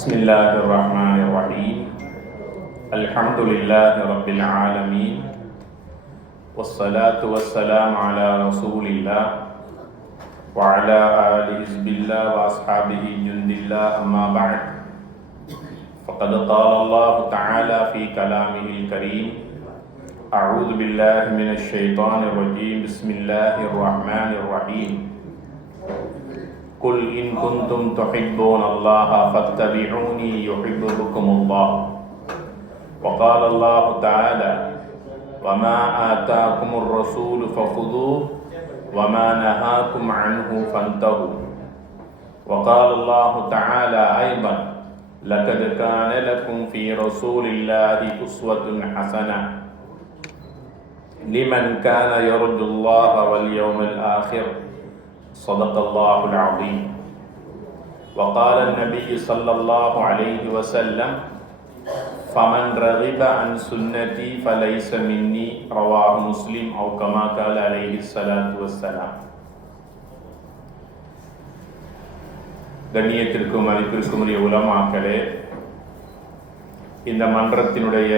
بسم الله الرحمن الرحيم الحمد لله رب العالمين والصلاة والسلام على رسول الله وعلى آل حزب الله وأصحابه جند الله أما بعد فقد قال الله تعالى في كلامه الكريم أعوذ بالله من الشيطان الرجيم بسم الله الرحمن الرحيم قل إن كنتم تحبون الله فاتبعوني يحببكم الله وقال الله تعالى وما آتاكم الرسول فخذوه وما نهاكم عنه فانتهوا وقال الله تعالى أيضا لقد كان لكم في رسول الله أسوة حسنة لمن كان يرجو الله واليوم الآخر صدق الله العظيم وقال النبي صلى الله عليه وسلم فمن رغب عن سنتي فليس مني رواه مسلم أو كما قال عليه الصلاة والسلام. கண்ணியத்திற்கும் மதிப்பிற்கும் உரிய உலமாக்களே, இந்த மன்றத்தினுடைய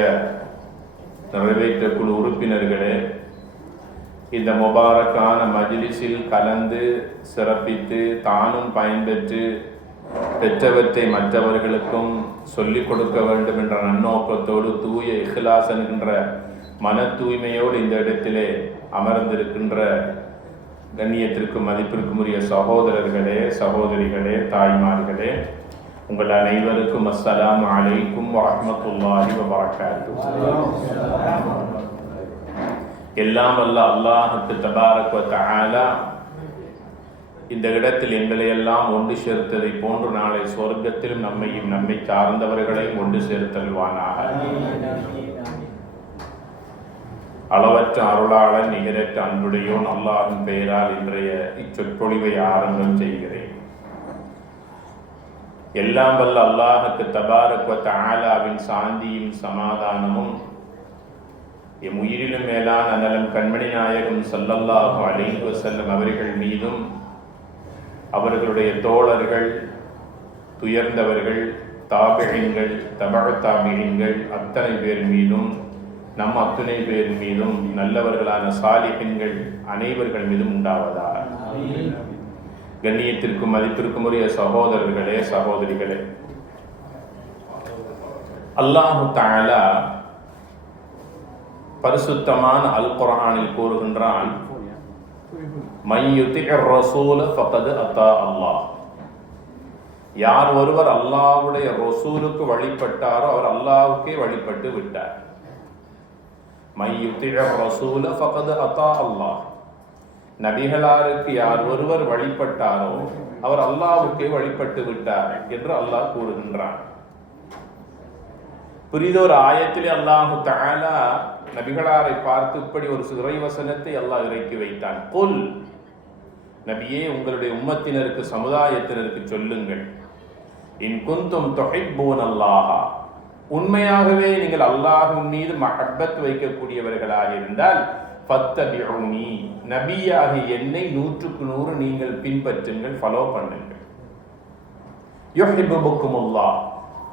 நிறைவேற்ற குழு உறுப்பினர்களே, இந்த முபாரக்கான மஜ்லிஸில் கலந்து சிறப்பித்து தானும் பயன்பெற்று பெற்றவற்றை மற்றவர்களுக்கும் சொல்லிக் கொடுக்க வேண்டும் என்ற நன்னோக்கத்தோடு தூய இஹ்லாஸ் என்கின்ற மன தூய்மையோடு இந்த இடத்திலே அமர்ந்திருக்கின்ற கண்ணியத்திற்கும் மதிப்பிற்கும் உரிய சகோதரர்களே, சகோதரிகளே, தாய்மார்களே, உங்கள் அனைவருக்கும் அஸ்ஸலாமு அலைக்கும் வரஹ்மத்துல்லாஹி வபரகாத்துஹு. எல்லாம் வல்ல அல்லாஹ்வுக்கு தபாரக் வ தஆலா இந்த இடத்தில் எங்களை எல்லாம் ஒன்று சேர்த்ததை போன்று நாளை சொர்க்கத்திலும் நம்மையும் நம்மை சார்ந்தவர்களையும் ஒன்று சேர்த்தல்வானாக. அளவற்ற அருளாளன் நிகரற்ற அன்புடையோன் அல்லாஹ்வின் பெயரால் இன்றைய இச்சொற்பொழிவை ஆரம்பம் செய்கிறேன். எல்லாம் வல்ல அல்லாஹ்வுக்கு தபாரக் வ தஆலாவின் சாந்தியும் சமாதானமும் எம் உயிரிலும் மேலான அனலம் கண்மணி நாயகம் ஸல்லல்லாஹு அலைஹி வஸல்லம் அவர்கள் மீதும் அவர்களுடைய தோழர்கள், துயர்ந்தவர்கள், தாபிஈன்கள், தபஅ தாபிஈன்கள் அத்தனை பேர் மீதும் நம் அத்தனை பேர் மீதும் நல்லவர்களான சாலிஹீன்கள் அனைவர்கள் மீதும் உண்டாவதாக. கண்ணியத்திற்கும் மதிப்பிற்கும் உரிய சகோதரர்களே, சகோதரிகளே, அல்லாஹு தஆலா பரிசுத்தமான அல் குர்ஆனில் கூறுகின்றான், மை யுதிஇர் ரசூல ஃபகத் அத்தா அல்லாஹ். யார் ஒருவர் அல்லாஹ்வுடைய ரசூலுக்கு வழிபட்டாரோ அவர் அல்லாஹ்வுக்கே வழிபட்டு விட்டார். மை யுதிஇர் ரசூல ஃபகத் அத்தா அல்லாஹ். நபிகளாருக்கு யார் ஒருவர் வழிபட்டாரோ அவர் அல்லாஹ்வுக்கே வழிபட்டு விட்டார் என்று அல்லாஹ் கூறுகின்றான். புரிதொரு ஆயத்திலே அல்லாஹு தஆலா நபிகளாரை பார்த்து இப்படி ஒரு சிறை வசனத்தை அல்லாஹ் இறக்கி வைத்தான். குல், நபியே உங்களுடைய உம்மத்தினருக்கு, சமுதாயத்தினருக்கு சொல்லுங்கள், இன் குந்தும் துஹிப்பூனல்லாஹ, உண்மையாகவே நீங்கள் அல்லாஹ்வின் மீது மஹப்பத் வைக்கக்கூடியவர்களாக இருந்தால் ஃபத்தபிஊனி, நபியாக என்னை 100க்கு 100 நீங்கள் பின்பற்றுங்கள், ஃபாலோ பண்ணுங்கள். யுஹிப்புக்குமுல்லாஹ்,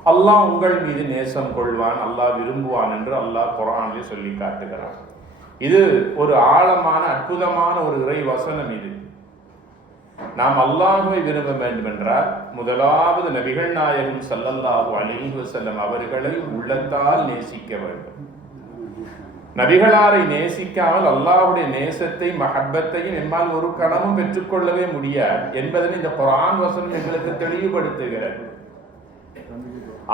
அல்லாஹ் உங்கள் மீது நேசம் கொள்வான், அல்லாஹ் விரும்புவான் என்று அல்லாஹ் குர்ஆனிலே சொல்லி காட்டுகிறான். இது ஒரு ஆழமான அற்புதமான ஒரு இறை வசனம். இது நாம் அல்லாஹ்வை விரும்ப வேண்டும் என்றால் முதலாவது நபிகள் நாயகம் ஸல்லல்லாஹு அலைஹி வஸல்லம் அவர்களை உள்ளத்தால் நேசிக்க வேண்டும். நபிகளாரை நேசிக்காமல் அல்லாஹ்வுடைய நேசத்தை மஹப்பத்தையும் நம்மால் ஒரு கணமும் பெற்றுக்கொள்ளவே முடியாது என்பதனை இந்த குர்ஆன் வசனம் எங்களுக்கு தெளிவுபடுத்துகிறது.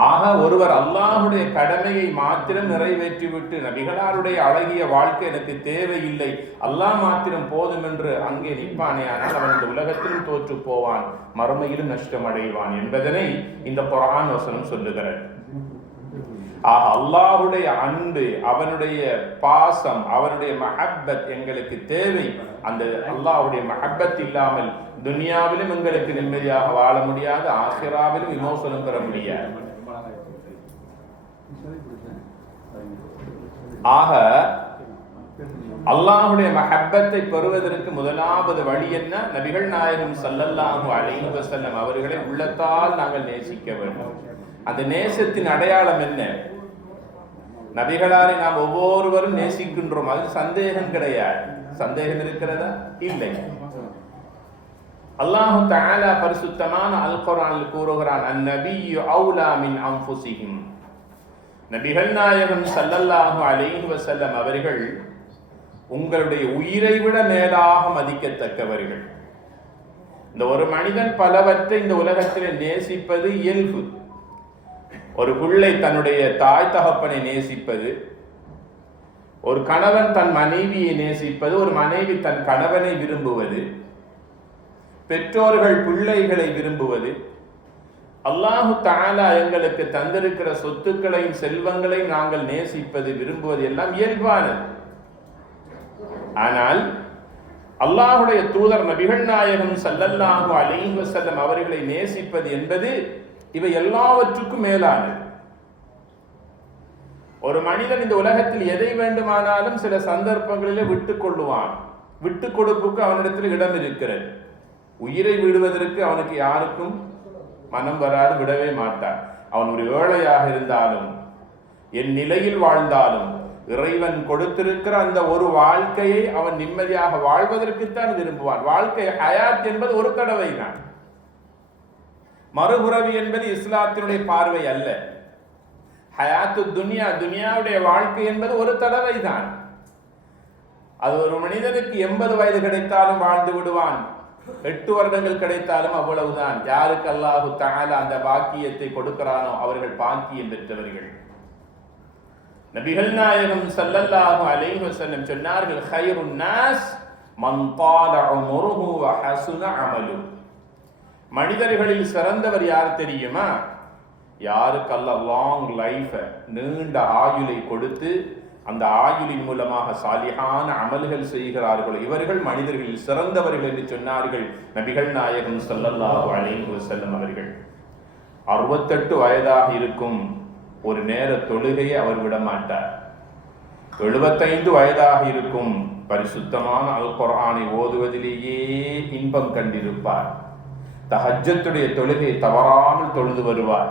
ஆக ஒருவர் அல்லாஹ்வுடைய கடமையை மாத்திரம் நிறைவேற்றிவிட்டு நபிகளாருடைய அழகிய வாழ்க்கை எனக்கு தேவையில்லை, அல்லாஹ் மாத்திரம் போதும் என்று அங்கே நிற்பானே, ஆனால் அவன் இந்த உலகத்திலும் தோற்று போவான், மறுமையிலும் நஷ்டம் அடைவான் என்பதனை இந்த குர்ஆன் வசனம் சொல்லுகிறது. ஆக அல்லாஹ்வுடைய அன்பு, அவனுடைய பாசம், அவனுடைய மஹப்பத் எங்களுக்கு தேவை. அந்த அல்லாஹ்வுடைய மஹப்பத் இல்லாமல் துனியாவிலும் எங்களுக்கு நிம்மதியாக வாழ முடியாது, ஆখিরাவிலும் விமோசனம் பெற முடியாது. ஆக அல்லாஹ்வுடைய மஹப்பத்தை பெறுவதற்கு முதலாவது வழி என்ன? நபிகள் நாயகம் ஸல்லல்லாஹு அலைஹி வஸல்லம் அவர்களை உள்ளத்தால் நாங்கள் நேசிக்க வேண்டும். அந்த நேசத்தின் அடையாளம் என்ன? நபிகளாரை நாம் ஒவ்வொருவரும் நேசிக்கின்றோம், அதில் சந்தேகம் கிடையாது. சந்தேகம் இருக்கிறதா? இல்லை. அல்லாஹு தஆலா பரிசுத்தமான அல் குர்ஆனில் கூறுகிறான், அந்நபியு அவுலா மின் அன்ஃபுஸிஹிம். நபிகள் நாயகம் ஸல்லல்லாஹு அலைஹி வஸல்லம் அவர்கள் உங்களுடைய உயிரை விட மேலாக மதிக்கத்தக்கவர்கள். இந்த ஒரு மனிதன் பலவற்றை இந்த உலகத்தில் நேசிப்பது இயல்பு. ஒரு பிள்ளை தன்னுடைய தாய் தகப்பனை நேசிப்பது, ஒரு கணவன் தன் மனைவியை நேசிப்பது, ஒரு மனைவி தன் கணவனை விரும்புவது, பெற்றோர்கள் பிள்ளைகளை விரும்புவது, அல்லாஹு தஆலா எங்களுக்கு தந்திருக்கிற சொத்துக்களையும் செல்வங்களையும் நாங்கள் நேசிப்பது, விரும்புவது எல்லாம் இயல்பானது. ஆனால் அல்லாஹுடைய தூதர் நபிகள் நாயகம் ஸல்லல்லாஹு அலைஹி வஸல்லம் அவர்களை நேசிப்பது என்பது இவை எல்லாவற்றுக்கும் மேலானது. ஒரு மனிதன் இந்த உலகத்தில் எதை வேண்டுமானாலும் சில சந்தர்ப்பங்களிலே விட்டுக் கொள்ளுவான். விட்டு கொடுப்புக்கு அவனிடத்தில் இடம் இருக்கிறது. உயிரை விடுவதற்கு அவனுக்கு யாருக்கும் மனம் வராது, விடவே மாட்டான். அவன் ஒரு ஏழையாக இருந்தாலும், என் நிலையில் வாழ்ந்தாலும், இறைவன் கொடுத்திருக்கிற அந்த ஒரு வாழ்க்கையை அவன் நிம்மதியாக வாழ்வதற்குத்தான் விரும்புவான். வாழ்க்கை ஹயாத் என்பது ஒரு தடவை தான். மறுபுறவி என்பது இஸ்லாத்தினுடைய பார்வை அல்ல. ஹயாத்து துனியா, துனியாவுடைய வாழ்க்கை என்பது ஒரு தடவை தான். அது ஒரு மனிதனுக்கு 80 வயது கிடைத்தாலும் வாழ்ந்து விடுவான், 8 வருடங்கள் கிடைத்தாலும் அவ்வளவுதான். யாருக்கு அல்லாஹு தஆலா அந்த பாக்கியத்தை கொடுக்கிறானோ அவர்கள் பாக்கியம் பெற்றவர்கள். நபிகள் நாயகம் ஸல்லல்லாஹு அலைஹி வஸல்லம் சொன்னார்கள், கைருன் நாஸ் மன் தால உம்ருஹு வ ஹஸுன அமலு. மனிதர்களில் சிறந்தவர் யார் தெரியுமா? யாருக்கு அல்லாஹ் லாங் லைஃப், நீண்ட ஆயுளை கொடுத்து அந்த ஆயுளின் மூலமாக சாலிஹான அமல்கள் செய்கிறார்கள், இவர்கள் மனிதர்களில் சிறந்தவர்கள் என்று சொன்னார்கள் நபிகள் நாயகம் ஸல்லல்லாஹு அலைஹி வஸல்லம் அவர்கள். 68 வயதாக இருக்கும் ஒரு நேர தொழுகையை அவர் விடமாட்டார். 75 வயதாக இருக்கும் பரிசுத்தமான அல் குர்ஆனை ஓதுவதிலேயே இன்பம் கண்டிருப்பார். தஹஜ்ஜத்துடைய தொழுகை தவறாமல் தொழுது வருவார்.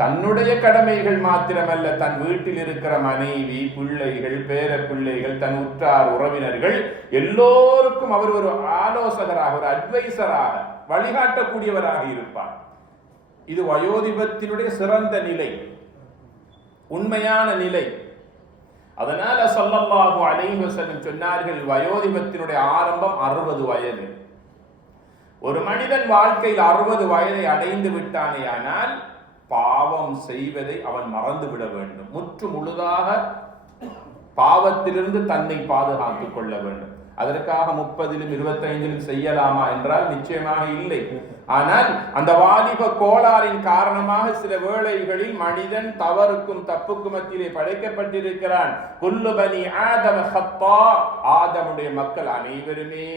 தன்னுடைய கடமைகள் மாத்திரமல்ல, தன் வீட்டில் இருக்கிற மனைவி, பிள்ளைகள், பேர பிள்ளைகள், தன் உற்றார் உறவினர்கள் எல்லோருக்கும் அவர் ஒரு ஆலோசகராக, ஒரு அட்வைசராக, வழிகாட்டக்கூடியவராக இருப்பார். இது வயோதிபத்தினுடைய சிறந்த நிலை, உண்மையான நிலை. அதனால ஸல்லல்லாஹு அலைஹி வஸல்லம் சொன்னார்கள், வயோதிபத்தினுடைய ஆரம்பம் 60 வயது. ஒரு மனிதன் வாழ்க்கையில் 60 வயதை அடைந்து விட்டானேயானால் பாவம் செய்வதை அவன் மறந்து விட வேண்டும். முற்று முழுதாக பாவத்திலிருந்து தன்னை பாதுகாத்துக் கொள்ள வேண்டும். அதற்காக 30லும் 25லும் செய்யலாமா என்றால் நிச்சயமாக இல்லை. ஆனால் அந்த வாலிப கோளாறின் காரணமாக சில வேளைகளில் மனிதன் தவறுக்கும் தப்புக்கும் மத்தியிலே படைக்கப்பட்டிருக்கிறான். குல்லு பனி ஆதம ஹத்தா, ஆதமுடைய மக்கள் அனைவருமே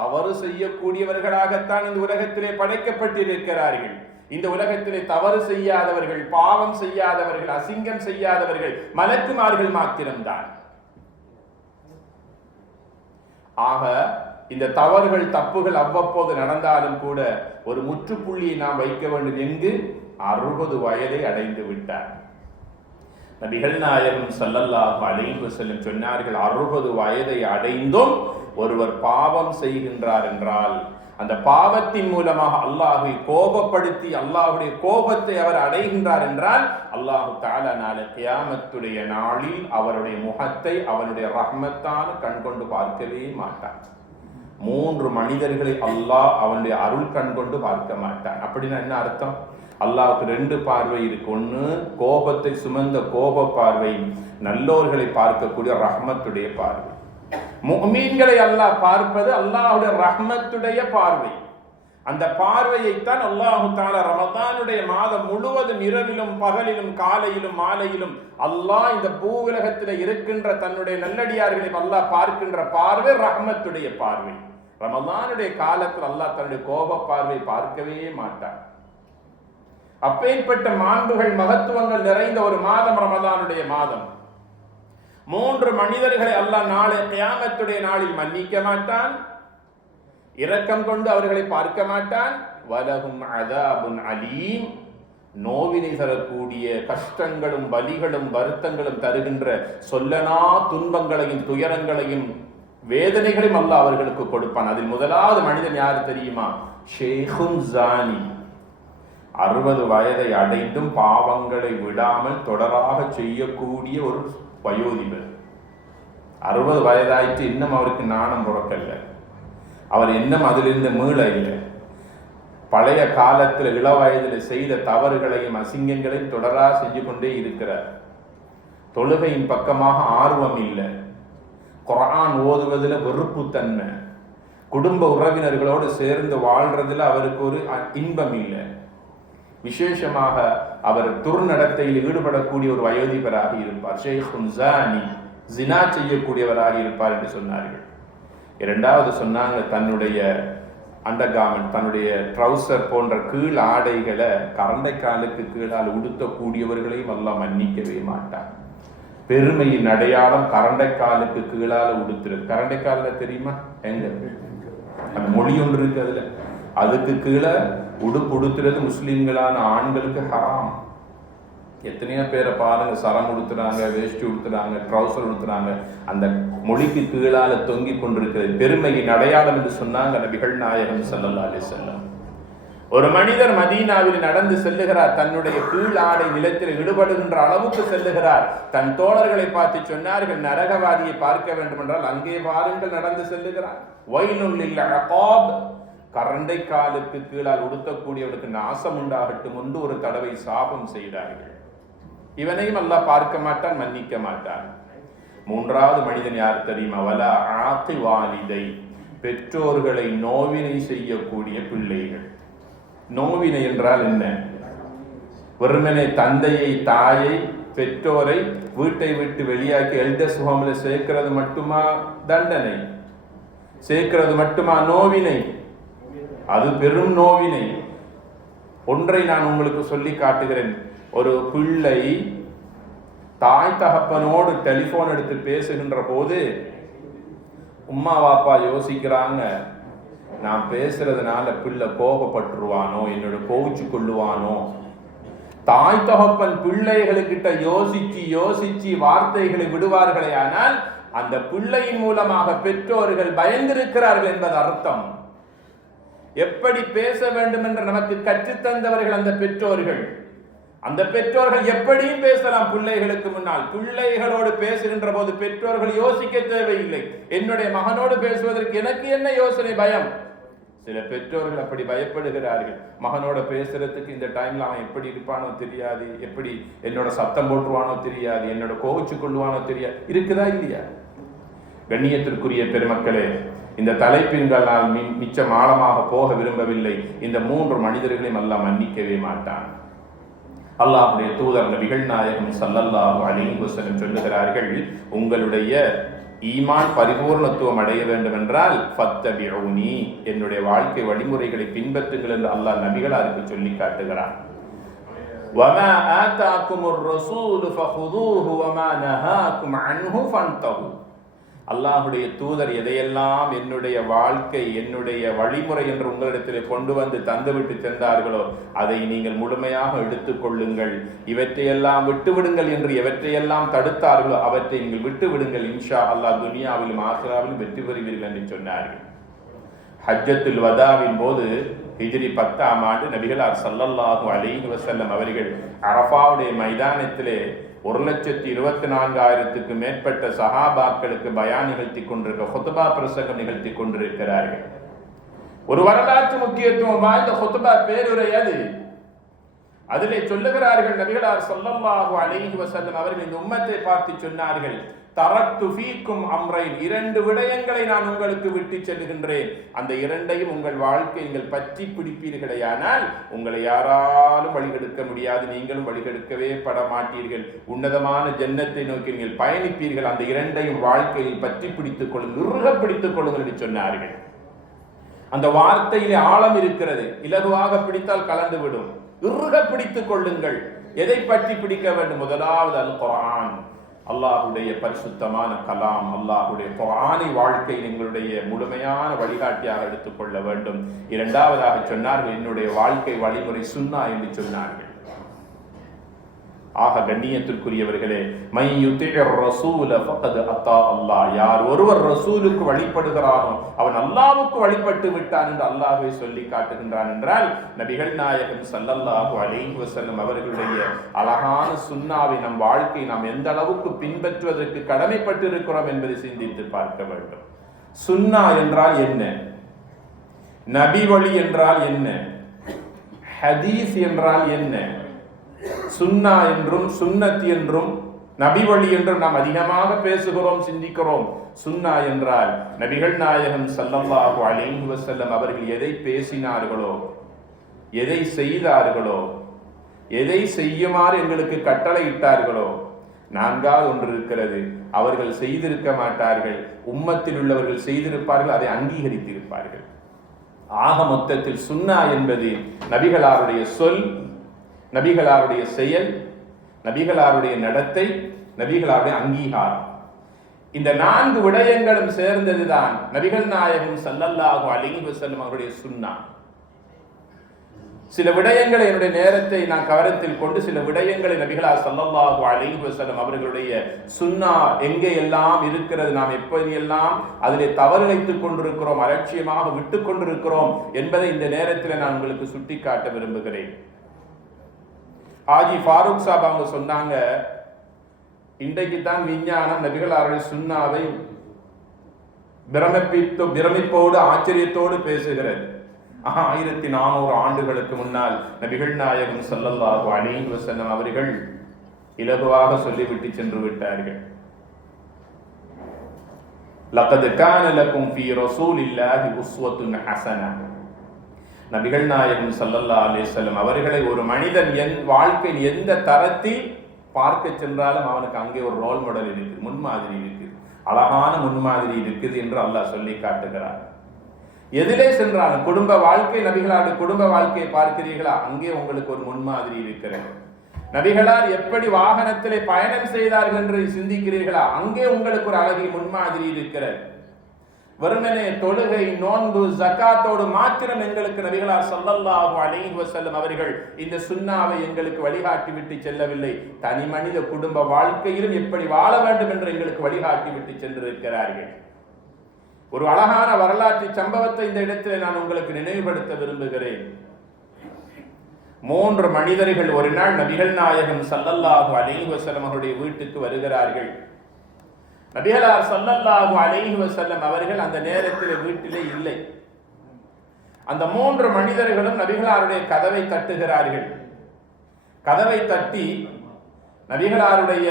தவறு செய்யக்கூடியவர்களாகத்தான் இந்த உலகத்திலே படைக்கப்பட்டிருக்கிறார்கள். இந்த உலகத்திலே தவறு செய்யாதவர்கள், பாவம் செய்யாதவர்கள், அசிங்கம் செய்யாதவர்கள் மலக்குமார்கள் மாத்திரம்தான். ஆக இந்த தவறுகள் தப்புகள் அவ்வப்போது நடந்தாலும் கூட ஒரு முற்றுப்புள்ளியை நாம் வைக்க வேண்டும் என்று 60 வயதை அடைந்து விட்டார். நபிகள் நாயகம் ஸல்லல்லாஹு அலைஹி வஸல்லம் சொன்னார்கள், 60 வயதை அடைந்தும் ஒருவர் பாவம் செய்கின்றார் என்றால் அந்த பாவத்தின் மூலமாக அல்லாஹை கோபப்படுத்தி அல்லாஹுடைய கோபத்தை அவர் அடைகின்றார் என்றால் அல்லாஹு தஆலா நாளை கியாமத்துடைய நாளில் அவருடைய முகத்தை அவனுடைய ரஹ்மத்தான கண் கொண்டு பார்க்கவே மாட்டான். 3 மனிதர்களை அல்லாஹ் அவனுடைய அருள் கண் கொண்டு பார்க்க மாட்டான். அப்படின்னா என்ன அர்த்தம்? அல்லாஹ்வுக்கு 2 பார்வை இருக்கு. ஒன்று கோபத்தை சுமந்த கோப பார்வை, நல்லோர்களை பார்க்கக்கூடிய ரஹ்மத்துடைய பார்வை. முஃமின்களை அல்லாஹ் பார்ப்பது அல்லாஹ்வுடைய ரஹ்மத்துடைய பார்வை. அந்த பார்வையைத்தான் அல்லாஹு தஆலா ரமதானுடைய மாதம் முழுவதும் இரவிலும் பகலிலும் காலையிலும் மாலையிலும் அல்லாஹ் இந்த பூவுலகத்தில் இருக்கின்ற தன்னுடைய நல்லடியார்களை அல்லாஹ் பார்க்கின்ற பார்வை ரஹ்மத்துடைய பார்வை. ரமதானுடைய காலத்தில் அல்லாஹ் தன்னுடைய கோப பார்வை பார்க்கவே மாட்டார். அப்பேற்பட்ட மாண்புகள் மகத்துவங்கள் நிறைந்த ஒரு மாதம் ரமதானுடைய மாதம். 3 மனிதர்களை அல்லாஹ் நாளை கியாமத்துடைய நாளில் மன்னிக்க மாட்டான், இரக்கம் கொண்டு அவர்களை பார்க்க மாட்டான். வலஹும் அஸாபுன் அலீம், நோவினை தரக்கூடிய கஷ்டங்களும் வலிகளும் வருத்தங்களும் தருகின்ற சொல்லனா துன்பங்களையும் துயரங்களையும் வேதனைகளையும் அல்லாஹ் அவர்களுக்கு கொடுப்பான். அதில் முதலாவது மனிதன் யாரு தெரியுமா? ஷேகுன் ஜானி. 60 வயதை அடைந்தும் பாவங்களை விடாமல் தொடராக செய்யக்கூடிய ஒரு வயோதிபர். 60 வயதாயிட்டு இன்னும் அவருக்கு நாணம் புறக்கல்ல, அவர் இன்னும் அதிலிருந்து மீள இல்லை. பழைய காலத்தில் இள வயதில் செய்த தவறுகளையும் அசிங்கங்களையும் தொடராக செஞ்சு கொண்டே இருக்கிறார். தொழுகையின் பக்கமாக ஆர்வம் இல்லை, குர்ஆன் ஓதுவதில் வெறுப்பு தன்மை, குடும்ப உறவினர்களோடு சேர்ந்து வாழ்றதுல அவருக்கு ஒரு இன்பம் இல்லை. விசேஷமாக அவர் துர்நடத்தையில் ஈடுபடக்கூடிய ஒரு வயோதிபராக இருப்பார். ஷேகுன் ஜானி, ஜினா செய்யக்கூடியவராக இருப்பார் என்று சொன்னார்கள். இரண்டாவது சொன்னாங்க, தன்னுடைய அண்டர்கார்மெண்ட், தன்னுடைய ட்ரௌசர் போன்ற கீழ் ஆடைகளை கரண்டைக்காலுக்கு கீழால் உடுத்தக்கூடியவர்களையும் அல்லாஹ் மன்னிக்கவே மாட்டார். பெருமையின் அடையாளம் கரண்டைக்காலுக்கு கீழால உடுத்துறது. கரண்டைக்கால தெரியுமா? எங்க அந்த மொழி ஒன்று இருக்கு, அதுல அதுக்கு கீழே உடுப்பு உடுத்துறது முஸ்லிம்களான ஆண்களுக்கு ஹராம். எத்தனையோ பேரை பாருங்க, சரம் உடுத்துறாங்க, வேஷ்டி உடுத்துறாங்க, ட்ரௌசர் உடுத்துறாங்க, அந்த மொழிக்கு கீழால தொங்கி கொண்டிருக்கிறது. பெருமையின் அடையாளம் என்று சொன்னாங்க நபிகள் நாயகம் ஸல்லல்லாஹு அலைஹி வஸல்லம். ஒரு மனிதர் மதீனாவில் நடந்து செல்லுகிறார், தன்னுடைய கீழ் ஆடை நிலத்தில் ஈடுபடுகின்ற அளவுக்கு செல்லுகிறார். தன் தோழர்களை பார்த்து சொன்னார்கள், நரகவாதியை பார்க்க வேண்டும் என்றால் அங்கே பாருங்கள், நடந்து செல்லுகிறார். வயலுல் லில் அகாப், கரண்டை காலுக்கு கீழால் உடுத்தக்கூடியவர்களுக்கு நாசம் உண்டாகட்டும் என்று ஒரு தடவை சாபம் செய்தார்கள். இவனையும் அல்லாஹ் பார்க்க மாட்டான், மன்னிக்க மாட்டான். மூன்றாவது மனிதன் யார் தெரியுமா? வலா ஆத்தி வாலிதை, பெற்றோர்களை நோவினை செய்யக்கூடிய பிள்ளைகள். நோவினை என்றால் என்ன? வெறுமனே தந்தையை, தாயை, பெற்றோரை வீட்டை விட்டு வெளியாக்கி எல்டர்ஸ் ஹோம்ல சேர்க்கிறது மட்டுமா தண்டனை? சேர்க்கிறது மட்டுமா நோவினை? அது பெரும் நோவினை. ஒன்றை நான் உங்களுக்கு சொல்லி காட்டுகிறேன். ஒரு பிள்ளை தாய் தகப்பனோடு டெலிபோன் எடுத்து பேசுகின்ற போது உம்மா வாப்பா யோசிக்கிறாங்க, நான் பேசுறதுனால பிள்ளை கோபப்பட்டுருவானோ, என்னோட கோவிச்சு கொள்ளுவானோ. தாய் தகப்பன் பிள்ளைகளுக்கிட்ட யோசிச்சு யோசிச்சு வார்த்தைகளை விடுவார்களே, ஆனால் அந்த பிள்ளையின் மூலமாக பெற்றோர்கள் பயந்திருக்கிறார்கள் என்பது அர்த்தம். எப்படி பேச வேண்டும் என்று நமக்கு கற்றுத்தந்தவர்கள் அந்த பெற்றோர்கள். அந்த பெற்றோர்கள் எப்படியும் பேசலாம் பிள்ளைகளுக்கு முன்னால். பிள்ளைகளோடு பேசுகின்ற போது பெற்றோர்கள் யோசிக்க தேவையில்லை. என்னுடைய மகனோடு பேசுவதற்கு எனக்கு என்ன யோசனை, பயம். சில பெற்றோர்கள் அப்படி பயப்படுகிறார்கள். மகனோட பேசுறதுக்கு இந்த டைம்ல அவன் எப்படி இருப்பானோ தெரியாது, எப்படி என்னோட சத்தம் போட்டுருவானோ தெரியாது, என்னோட கோவிச்சு கொள்ளுவானோ தெரியாது. இருக்குதா இல்லையா? கண்ணியத்திற்குரிய பெருமக்களே, இந்த தலைப்பின்கள் நான் மிச்சம் ஆழமாக போக விரும்பவில்லை. இந்த 3 மனிதர்களையும் அல்லாஹ் மன்னிக்கவே மாட்டான். அல்லாஹ்வுடைய தூதர் நபிகள் நாயகம் ஸல்லல்லாஹு அலைஹி வஸல்லம் சொல்லுகிறார்கள், உங்களுடைய ஈமான் பரிபூர்ணத்துவம் அடைய வேண்டும் என்றால் ஃபத்தபிஊனி, என்னுடைய வாழ்க்கை வழிமுறைகளை பின்பற்றுங்கள் என்று அல்லாஹ் நபிகளாருக்கு சொல்லி காட்டுகிறான். வமா ஆதாகுமுர் ரசூலு ஃபஹுதூஹு வமா நஹாகும் அன்ஹு ஃபன்தஹு. அல்லாஹுடைய தூதர் எதையெல்லாம் என்னுடைய வாழ்க்கை, என்னுடைய வழிமுறை என்று உங்களிடத்தில் கொண்டு வந்து தந்துவிட்டு சென்றார்களோ அதை நீங்கள் முழுமையாக எடுத்துக்கொள்ளுங்கள். இவற்றையெல்லாம் விட்டுவிடுங்கள் என்று எவற்றையெல்லாம் தடுத்தார்களோ அவற்றை நீங்கள் விட்டுவிடுங்கள். இன்ஷா அல்லாஹ் துனியாவிலும் ஆசிராவிலும் வெற்றி பெறுவீர்கள் என்று சொன்னார்கள். ஹஜ்ஜத்துல் வதாவின் போது ஹிஜ்ரி 10ஆம் ஆண்டு நபிகளார் ஸல்லல்லாஹு அலைஹி வஸல்லம் அவர்கள் அரஃபாவுடைய மைதானத்திலே 1,24,000க்கு மேற்பட்ட சஹாபாக்களுக்கு பயான் நிகழ்த்தி கொண்டிருக்க, ஹுத்பா பிரசங்கம் நிகழ்த்தி கொண்டிருக்கிறார்கள். ஒரு வரலாற்று முக்கியத்துவம் வாய்ந்த ஹுத்பா பேருரை அது. அதிலே சொல்லுகிறார்கள் நபிகளார் ஸல்லல்லாஹு அலைஹி வஸல்லம் அவர்கள் இந்த உம்மத்தை பார்த்து சொன்னார்கள், தரக்து ஃபீக்கும் அம்ரைன், 2 விடயங்களை நான் உங்களுக்கு விட்டு செல்லுகின்றேன். அந்த 2ஐயும் உங்கள் வாழ்க்கை நீங்கள் பற்றி பிடிப்பீர்களேயானால் உங்களை யாராலும் வழிகெடுக்க முடியாது, நீங்களும் வழிகெடுக்கவே பட மாட்டீர்கள். உன்னதமான ஜன்னத்தை நோக்கி நீங்கள் பயணிப்பீர்கள். அந்த 2ஐயும் வாழ்க்கையில் பற்றி பிடித்துக் கொள்ளுங்கள், இறுக பிடித்துக் கொள்ளுங்கள் என்று சொன்னார்கள். அந்த வார்த்தையிலே ஆழம் இருக்கிறது. இலகுவாக பிடித்தால் கலந்து விடும். இறுக பிடித்துக் கொள்ளுங்கள். எதை பற்றி பிடிக்க வேண்டும்? முதலாவது அல் குர்ஆன், அல்லாஹுடைய பரிசுத்தமான கலாம், அல்லாஹுடைய குர்ஆனை வாழ்க்கையில் எங்களுடைய முழுமையான வழிகாட்டியாக எடுத்துக்கொள்ள வேண்டும். இரண்டாவதாக சொன்னார்கள், என்னுடைய வாழ்க்கை வழிமுறை சுன்னா என்று சொன்னார்கள். ஆக கண்ணியத்திற்குரியவர்களே, மை யுதிஇர் ரசூல ஃபகத் அத்தா அல்லாஹ், யார் ஒருவர் ரசூலுக்கு வழிபடுகிறானோ அவன் அல்லாஹ்வுக்கு வழிபட்டு விட்டான் என்று அல்லாஹ்வே சொல்லி காட்டுகின்றான் என்றால், நபிகள் நாயகம் ஸல்லல்லாஹு அலைஹி வஸல்லம் அவர்களுடைய அழகான சுன்னாவை நம் வாழ்க்கை நாம் எந்த அளவுக்கு பின்பற்றுவதற்கு கடமைப்பட்டு இருக்கிறோம் என்பதை சிந்தித்து பார்க்க வேண்டும். சுன்னா என்றால் என்ன? நபி வழி என்றால் என்ன? ஹதீஸ் என்றால் என்ன? சுன்னா என்றும் சுன்னத் என்றும் நபி வழி என்றும் நாம் அதிகமாக பேசுகிறோம், சிந்திக்கிறோம். சுன்னா என்றால் நபிகள் நாயகம் ஸல்லல்லாஹு அலைஹி வஸல்லம் அவர்கள் எதை பேசினார்களோ, எதை செய்தார்களோ, எதை செய்யுமாறு எங்களுக்கு கட்டளையிட்டார்களோ, நான்காவது ஒன்று இருக்கிறது, அவர்கள் செய்திருக்க மாட்டார்கள், உம்மத்தில் உள்ளவர்கள் செய்திருப்பார்கள், அதை அங்கீகரித்திருப்பார்கள். ஆக மொத்தத்தில் சுன்னா என்பது நபிகளாருடைய சொல், நபிகளாருடைய செயல், நபிகளாருடைய நடத்தை, நபிகளாருடைய அங்கீகாரம். இந்த 4 விடயங்களும் சேர்ந்ததுதான் நபிகள் நாயகம் ஸல்லல்லாஹு அலைஹி வஸல்லம் அவருடைய சுன்னா. சில விடயங்களை என்னுடைய நேரத்தை நான் கவனத்தில் கொண்டு சில விடயங்களை நபிகளார் ஸல்லல்லாஹு அலைஹி வஸல்லம் அவர்களுடைய சுன்னா எங்கே எல்லாம் இருக்கிறது, நாம் எப்படியெல்லாம் அதிலே தவறிழைத்துக் கொண்டிருக்கிறோம், அலட்சியமாக விட்டுக் கொண்டிருக்கிறோம் என்பதை இந்த நேரத்தில் நான் உங்களுக்கு சுட்டிக்காட்ட விரும்புகிறேன். ஆஜி ஃபாரூக் சாப் அவங்க சொன்னாங்க, இன்றைக்கு தான் விஞ்ஞானம் நபிகளாருடைய சுன்னாவை பிரமிப்போடு ஆச்சரியத்தோடு பேசுகிறது. 1400 ஆண்டுகளுக்கு முன்னால் நபிகள் நாயகம் ஸல்லல்லாஹு அலைஹி வஸல்லம் அவர்கள் இலகுவாக சொல்லிவிட்டு சென்று விட்டார்கள். லகத் கான லகும் ஃபீ ரசூலில்லாஹி உஸ்வத்துன் ஹஸனா. நபிகள் நாயகம் ஸல்லல்லாஹு அலைஹி வஸல்லம் அவர்களை ஒரு மனிதன் வாழ்க்கையில் எந்த தரத்தில் பார்க்க சென்றாலும் அவனுக்கு அங்கே ஒரு ரோல் மாடல் இருக்குது, முன்மாதிரி இருக்குது, அழகான முன்மாதிரி இருக்குது என்று அல்லாஹ் சொல்லி காட்டுகிறார். எதிலே சென்றாலும் குடும்ப வாழ்க்கை, நபிகளாருடைய குடும்ப வாழ்க்கையை பார்க்கிறீர்களா, அங்கே உங்களுக்கு ஒரு முன்மாதிரி இருக்கிறது. நபிகளார் எப்படி வாகனத்திலே பயணம் செய்தார்கள் என்று சிந்திக்கிறீர்களா, அங்கே உங்களுக்கு ஒரு அழகிய முன்மாதிரி இருக்கிறது. வெறுமனே தொழுகை, நோன்பு, ஜகாத்தோடு மாத்திரம் எங்களுக்கு நபிகளார் ஸல்லல்லாஹு அலைஹி வஸல்லம் அவர்கள் இந்த சுன்னாவை எங்களுக்கு வழிகாட்டி விட்டு செல்லவில்லை. தனி மனித குடும்ப வாழ்க்கையிலும் எப்படி வாழ வேண்டும் என்று எங்களுக்கு வழிகாட்டி விட்டு சென்றிருக்கிறார்கள். ஒரு அழகான வரலாற்று சம்பவத்தை இந்த இடத்தில் நான் உங்களுக்கு நினைவுபடுத்த விரும்புகிறேன். 3 மனிதர்கள் ஒரு நாள் நபிகள் நாயகம் ஸல்லல்லாஹு அலைஹி வஸல்லம் அவருடைய வீட்டுக்கு வருகிறார்கள். நபிகளார் ஸல்லல்லாஹு அலைஹி வஸல்லம் அவர்கள் அந்த நேரத்தில் வீட்டிலே இல்லை. அந்த 3 மனிதர்களும் நபிகளாருடைய கதவை தட்டுகிறார்கள். கதவை தட்டி நபிகளாருடைய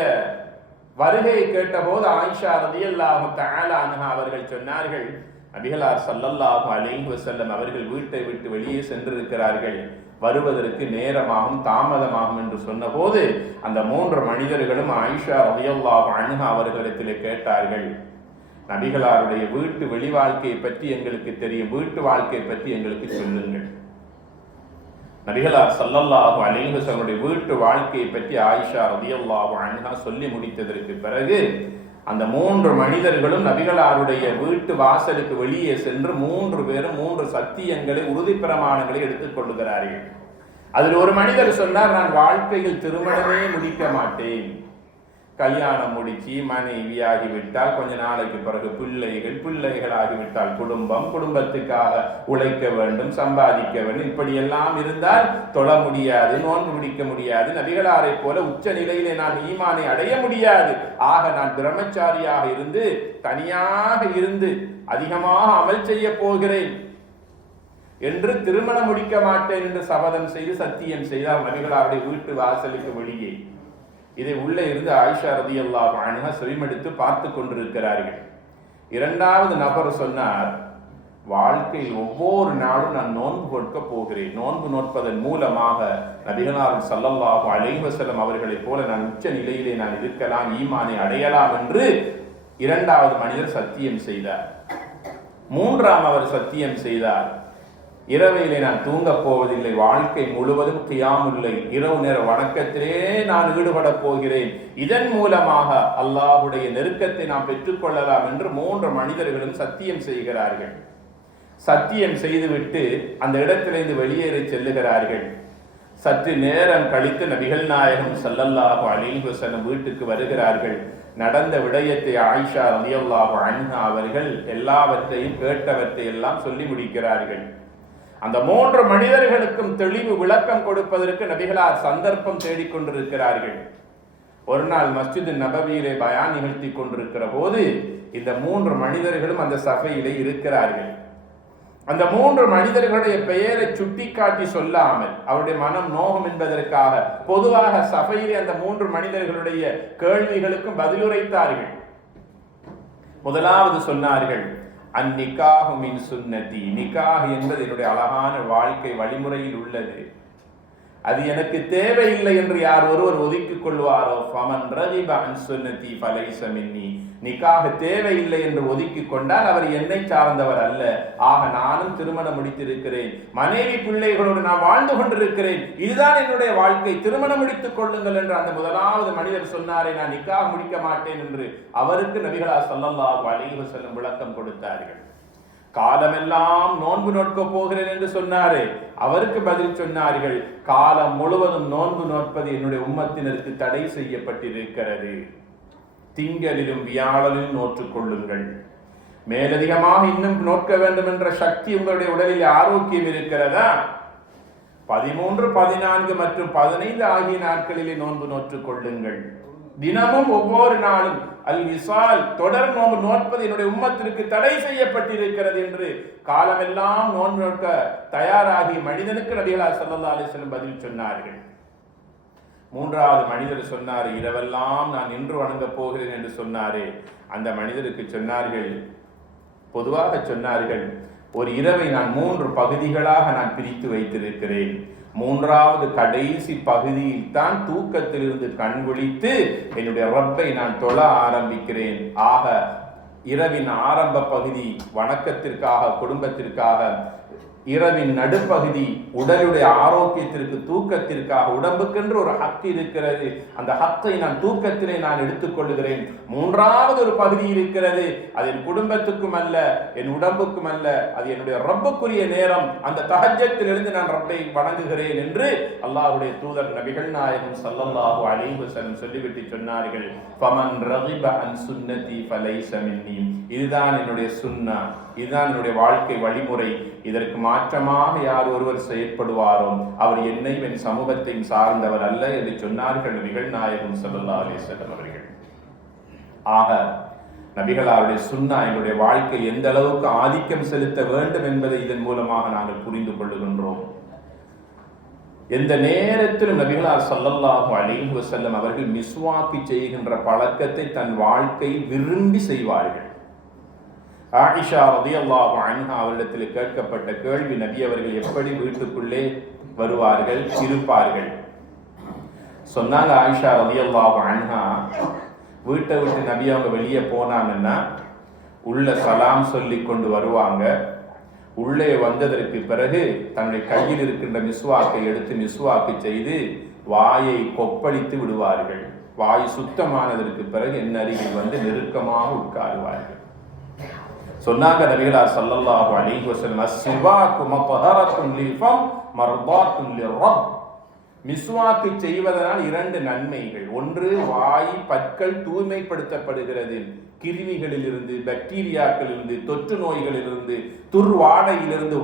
வருகையை கேட்டபோது ஆயிஷா ரலியல்லாஹு தஆலா அன்ஹா அவர்கள் சொன்னார்கள், நபிகளார் ஸல்லல்லாஹு அலைஹி வஸல்லம் அவர்கள் வீட்டை விட்டு வெளியே சென்றிருக்கிறார்கள், வருவதற்கு நேரமாகும், தாமதமாகும் என்று சொன்னபோது அந்த 3 மனிதர்களும் ஆயிஷா ரலியல்லாஹு அன்ஹா அவர்களிடத்தில் கேட்டார்கள், நபிகளாருடைய வீட்டு வெளி வாழ்க்கையை பற்றி எங்களுக்கு தெரியும், வீட்டு வாழ்க்கையை பற்றி எங்களுக்கு சொல்லுங்கள். நபிகளார் ஸல்லல்லாஹு அலைஹி வஸல்லம் வீட்டு வாழ்க்கையை பற்றி ஆயிஷா ரலியல்லாஹு அன்ஹா சொல்லி முடித்ததற்கு பிறகு அந்த 3 மனிதர்களும் நபிகளாருடைய வீட்டு வாசலுக்கு வெளியே சென்று 3 பேரும் 3 சத்தியங்களை, உறுதி பிரமாணங்களை எடுத்துக் கொள்ளுகிறார்கள். அதில் ஒரு மனிதர் சொன்னார், நான் வாழ்க்கையில் திருமணமே முடிக்க மாட்டேன். கல்யாணம் முடிச்சு மனைவியாகிவிட்டால் கொஞ்ச நாளைக்கு பிறகு பிள்ளைகளாகிவிட்டால் குடும்பம், குடும்பத்துக்காக உழைக்க வேண்டும், சம்பாதிக்க வேண்டும், இப்படியெல்லாம் இருந்தால் தொழ முடியாது, நோன்பு பிடிக்க முடியாது, நபிகளாரை போல உச்ச நிலையிலே நான் ஈமானை அடைய முடியாது. ஆக நான் பிரம்மச்சாரியாக இருந்து தனியாக இருந்து அதிகமாக அமல் செய்ய போகிறேன் என்று திருமணம் முடிக்க மாட்டேன் என்று சபதம் செய்து சத்தியம் செய்தார் நபிகளாருடைய வீட்டு வாசலுக்கு வெளியே. இதை உள்ளே இருந்து ஆயிஷா ரலியல்லாஹு அன்ஹா செவிமடுத்து பார்த்து கொண்டிருக்கிறார்கள். 2வது நபர் சொன்னார், வாழ்க்கையில் ஒவ்வொரு நாளும் நான் நோன்பு கொடுக்க போகிறேன், நோன்பு நோட்பதன் மூலமாக நபிகளார் ஸல்லல்லாஹு அலைஹி வஸல்லம் அவர்களைப் போல நான் உச்ச நிலையிலே நான் இருக்கலாம், ஈமானை அடையலாம் என்று 2வது மனிதர் சத்தியம் செய்தார். 3ஆம் அவர் சத்தியம் செய்தார், இரவையிலே நான் தூங்கப் போவதில்லை, வாழ்க்கை முழுவதும் கியாமுல்லை, இரவு நேர வணக்கத்திலே நான் ஈடுபட போகிறேன், இதன் மூலமாக அல்லாஹ்வுடைய நெருக்கத்தை நாம் பெற்றுக்கொள்ளலாம் என்று 3 மனிதர்களும் சத்தியம் செய்கிறார்கள். சத்தியம் செய்துவிட்டு அந்த இடத்திலிருந்து வெளியேறி செல்லுகிறார்கள். சற்று நேரம் கழித்து நபிகள் நாயகம் ஸல்லல்லாஹு அலைஹி வஸல்லம் வீட்டுக்கு வருகிறார்கள். நடந்த விடயத்தை ஆயிஷா ரலியல்லாஹு அன்ஹா அவர்கள் எல்லாவற்றையும் கேட்டவற்றை எல்லாம் சொல்லி முடிக்கிறார்கள். அந்த 3 மனிதர்களுக்கும் தெளிவு விளக்கம் கொடுப்பதற்கு நபிகளார் சந்தர்ப்பம் தேடிக்கொண்டிருக்கிறார்கள். ஒரு நாள் மஸ்ஜித் நபவியிலே பயான் நிகழ்த்தி கொண்டிருக்கிற போது இந்த 3 மனிதர்களும் அந்த சபையிலே இருக்கிறார்கள். அந்த 3 மனிதர்களுடைய பெயரை சுட்டிக்காட்டி சொல்லாமல் அவருடைய மனம் நோகம் என்பதற்காக பொதுவாக சபையிலே அந்த 3 மனிதர்களுடைய கேள்விகளுக்கும் பதிலுரைத்தார்கள். முதலாவது சொன்னார்கள், அந்நிகாஹு மின் சுன்னதி, நிகாஹ் என்பது என்னுடைய அழகான வாழ்க்கை வழிமுறையில் உள்ளது, அது எனக்கு தேவையில்லை என்று யார் ஒருவர் ஒதுக்கிக் கொள்வாரோ ஃபமன் ரகிப அன் சுன்னதி ஃபலைஸ மின்னி, நிகாஹ் தேவையில்லை என்று ஒதுக்கிக் கொண்டால் அவர் என்னை சார்ந்தவர் அல்ல. ஆக நானும் திருமணம் முடித்திருக்கிறேன், மனைவி பிள்ளைகளோடு நான் வாழ்ந்து கொண்டிருக்கிறேன், இதுதான் என்னுடைய வாழ்க்கை, திருமணம் முடித்துக் கொள்ளுங்கள் என்று அந்த முதலாவது மனிதர் சொன்னாரே, நான் நிகாஹ் முடிக்க மாட்டேன் என்று அவருக்கு நபிகளார் ஸல்லல்லாஹு அலைஹி வஸல்லம் விளக்கம் கொடுத்தார்கள். காலமெல்லாம் நோன்பு நோட்க போகிறேன் என்று சொன்னாரே, அவருக்கு பதில் சொன்னார்கள், காலம் முழுவதும் நோன்பு நோட்பது என்னுடைய உம்மத்தினருக்கு தடை செய்யப்பட்டிருக்கிறது, திங்களிலும் வியாழனிலும் நோற்றுக் கொள்ளுங்கள். மேலதிகமாக இன்னும் நோக்க வேண்டும் என்ற சக்தி உங்களுடைய உடலில் ஆரோக்கியம் இருக்கிறதா, 13, 14 மற்றும் 15 ஆகிய நாட்களிலே நோன்பு நோற்றுக் கொள்ளுங்கள். தினமும் ஒவ்வொரு நாளும் அல் விசால் தொடர் நோன்பு நோட்பது என்னுடைய உம்மத்திற்கு தடை செய்யப்பட்டிருக்கிறது என்று காலமெல்லாம் நோன்பு நோக்க தயாராகி மனிதனுக்கு நபிகளார் ஸல்லல்லாஹு அலைஹி வஸல்லம் பதில் சொன்னார்கள். 3வது மனிதர் சொன்னார், இரவெல்லாம் நான் நின்று வணங்கப் போகிறேன் என்று சொன்னாரே, அந்த மனிதருக்கு சொன்னார்கள், பொதுவாக சொன்னார்கள், ஒரு இரவை நான் 3 பகுதிகளாக நான் பிரித்து வைத்திருக்கிறேன், 3வது கடைசி பகுதியில் தான் தூக்கத்திலிருந்து கண் விழித்து என்னுடைய ரப்பை நான் தொழ ஆரம்பிக்கிறேன். ஆக இரவின் ஆரம்ப பகுதி வணக்கத்திற்காக, குடும்பத்திற்காக, இரவின் நடுப்பகுதி உடலுடைய ஆரோக்கியத்திற்கு, தூக்கத்திற்காக, உடம்புக்கென்று ஒரு ஹக் இருக்கிறது, அந்த ஹக்கை நான் தூக்கத்திலே நான் எடுத்துக்கொள்கிறேன். 3வது ஒரு பகுதி இருக்கிறது, அது என் குடும்பத்துக்கும் அல்ல, என் உடம்புக்கும் அல்ல, அது என்னுடைய ரப்புக்குரிய நேரம், அந்த தஹஜ்ஜத்திலிருந்து நான் ரப்பை வணங்குகிறேன் என்று அல்லாஹ்வுடைய தூதர் நபிகள் நாயகம் ஸல்லல்லாஹு அலைஹி வஸல்லம் சொல்லிவிட்டு சொன்னார்கள், ஃபமன் ரகிப அன் சுன்னதி ஃபலைஸ மின்னி, இதுதான் என்னுடைய சுன்னா, இதுதான் என்னுடைய வாழ்க்கை வழிமுறை, இதற்கு மாற்றமாக யார் ஒருவர் செயற்படுவாரோ அவர் என்னையும் என் சமூகத்தையும் சார்ந்தவர் அல்ல என்று சொன்னார்கள் நபிகள் நாயகம் ஸல்லல்லாஹு அலைஹி வஸல்லம் அவர்கள். ஆக நபிகளாருடைய சுன்னா எங்களுடைய வாழ்க்கை எந்த அளவுக்கு ஆதிக்கம் செலுத்த வேண்டும் என்பதை இதன் மூலமாக நாங்கள் புரிந்து கொள்ளுகின்றோம். எந்த நேரத்திலும் நபிகளார் ஸல்லல்லாஹு அலைஹி வஸல்லம் அவர்கள் மிஸ்வாக்கு செய்கின்ற பழக்கத்தை தன் வாழ்க்கையில் விரும்பி செய்வார்கள். ஆயிஷா ரலியல்லாஹு அன்ஹா அவரிடத்தில் கேட்கப்பட்ட கேள்வி, நபி அவர்கள் எப்படி வீட்டுக்குள்ளே வருவார்கள், இருப்பார்கள்? சொன்னாங்க ஆயிஷா ரலியல்லாஹு அன்ஹா, வீட்டை விட்டு நபி அவங்க வெளியே போனாங்கன்னா உள்ள சலாம் சொல்லி கொண்டு வருவாங்க. உள்ளே வந்ததற்கு பிறகு தன்னுடைய கையில் இருக்கின்ற மிஸ்வாக்கை எடுத்து மிஸ்வாக்கு செய்து வாயை கொப்பளித்து விடுவார்கள். வாய் சுத்தமானதற்கு பிறகு என் அருகில் வந்து நெருக்கமாக உட்காருவார்கள். சொன்னாங்க நபிகளார் ஸல்லல்லாஹு அலைஹி வஸல்லம், அஸ்ஸிவாக்கு மத்ஹரத்துன் லில்ஃபம் மர்தாத்துன் லிர்ரப், மிஸ்வாக்கு செய்வதனால் 2 நன்மைகள். ஒன்று, வாய் பற்கள் தூய்மைப்படுத்தப்படுகிறது, கிருமிகளிலிருந்து, பாக்டீரியாக்களிலிருந்து, தொற்று நோய்களிலிருந்து, துர்வாடையிலிருந்து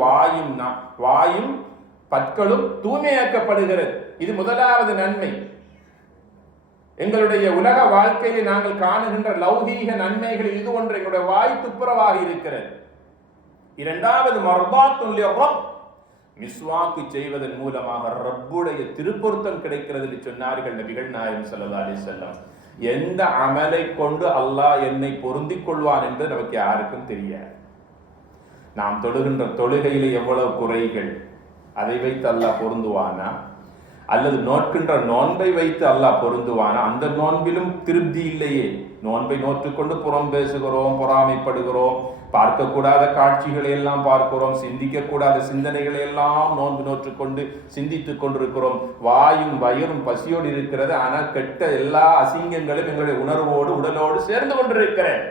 வாயும் பற்களும் தூய்மையாக்கப்படுகிறது. இது முதலாவது நன்மை. எங்களுடைய உலக வாழ்க்கையில் நாங்கள் காணுகின்ற லௌகீக நன்மைகளில் இது ஒன்று, எங்களுடைய வாய் துப்புரவாக இருக்கிறது. 2வது, மர்தாத்துன் லிர்ரப், மிஸ்வாக்கு செய்வதன் மூலமாக ரப்புடைய திருப்பொருத்தம் கிடைக்கிறது என்று சொன்னார்கள் நபிகள் நாயகம் ஸல்லல்லாஹு அலைஹி வஸல்லம். எந்த அமலை கொண்டு அல்லாஹ் என்னை பொருந்திக் கொள்வான் என்று நமக்கு யாருக்கும் தெரியாது. நாம் தொழுகின்ற தொழுகையிலே எவ்வளவு குறைகள், அதை வைத்து அல்லாஹ் பொருந்துவானா? அல்லது நோட்கின்ற நோன்பை வைத்து அல்லாஹ் பொருந்துவானா? அந்த நோன்பிலும் திருப்தி இல்லையே. நோன்பை நோற்றுக்கொண்டு புறம் பேசுகிறோம், பொறாமைப்படுகிறோம், பார்க்கக்கூடாத காட்சிகளை எல்லாம் பார்க்கிறோம், சிந்திக்கக்கூடாத சிந்தனைகளை எல்லாம் நோன்பு நோற்றுக்கொண்டு சிந்தித்துக் கொண்டிருக்கிறோம். வாயும் வயிறும் பசியோடு இருக்கிறது, ஆனால் கெட்ட எல்லா அசிங்கங்களும் எங்களுடைய உணர்வோடு உடலோடு சேர்ந்து கொண்டிருக்கிறேன்.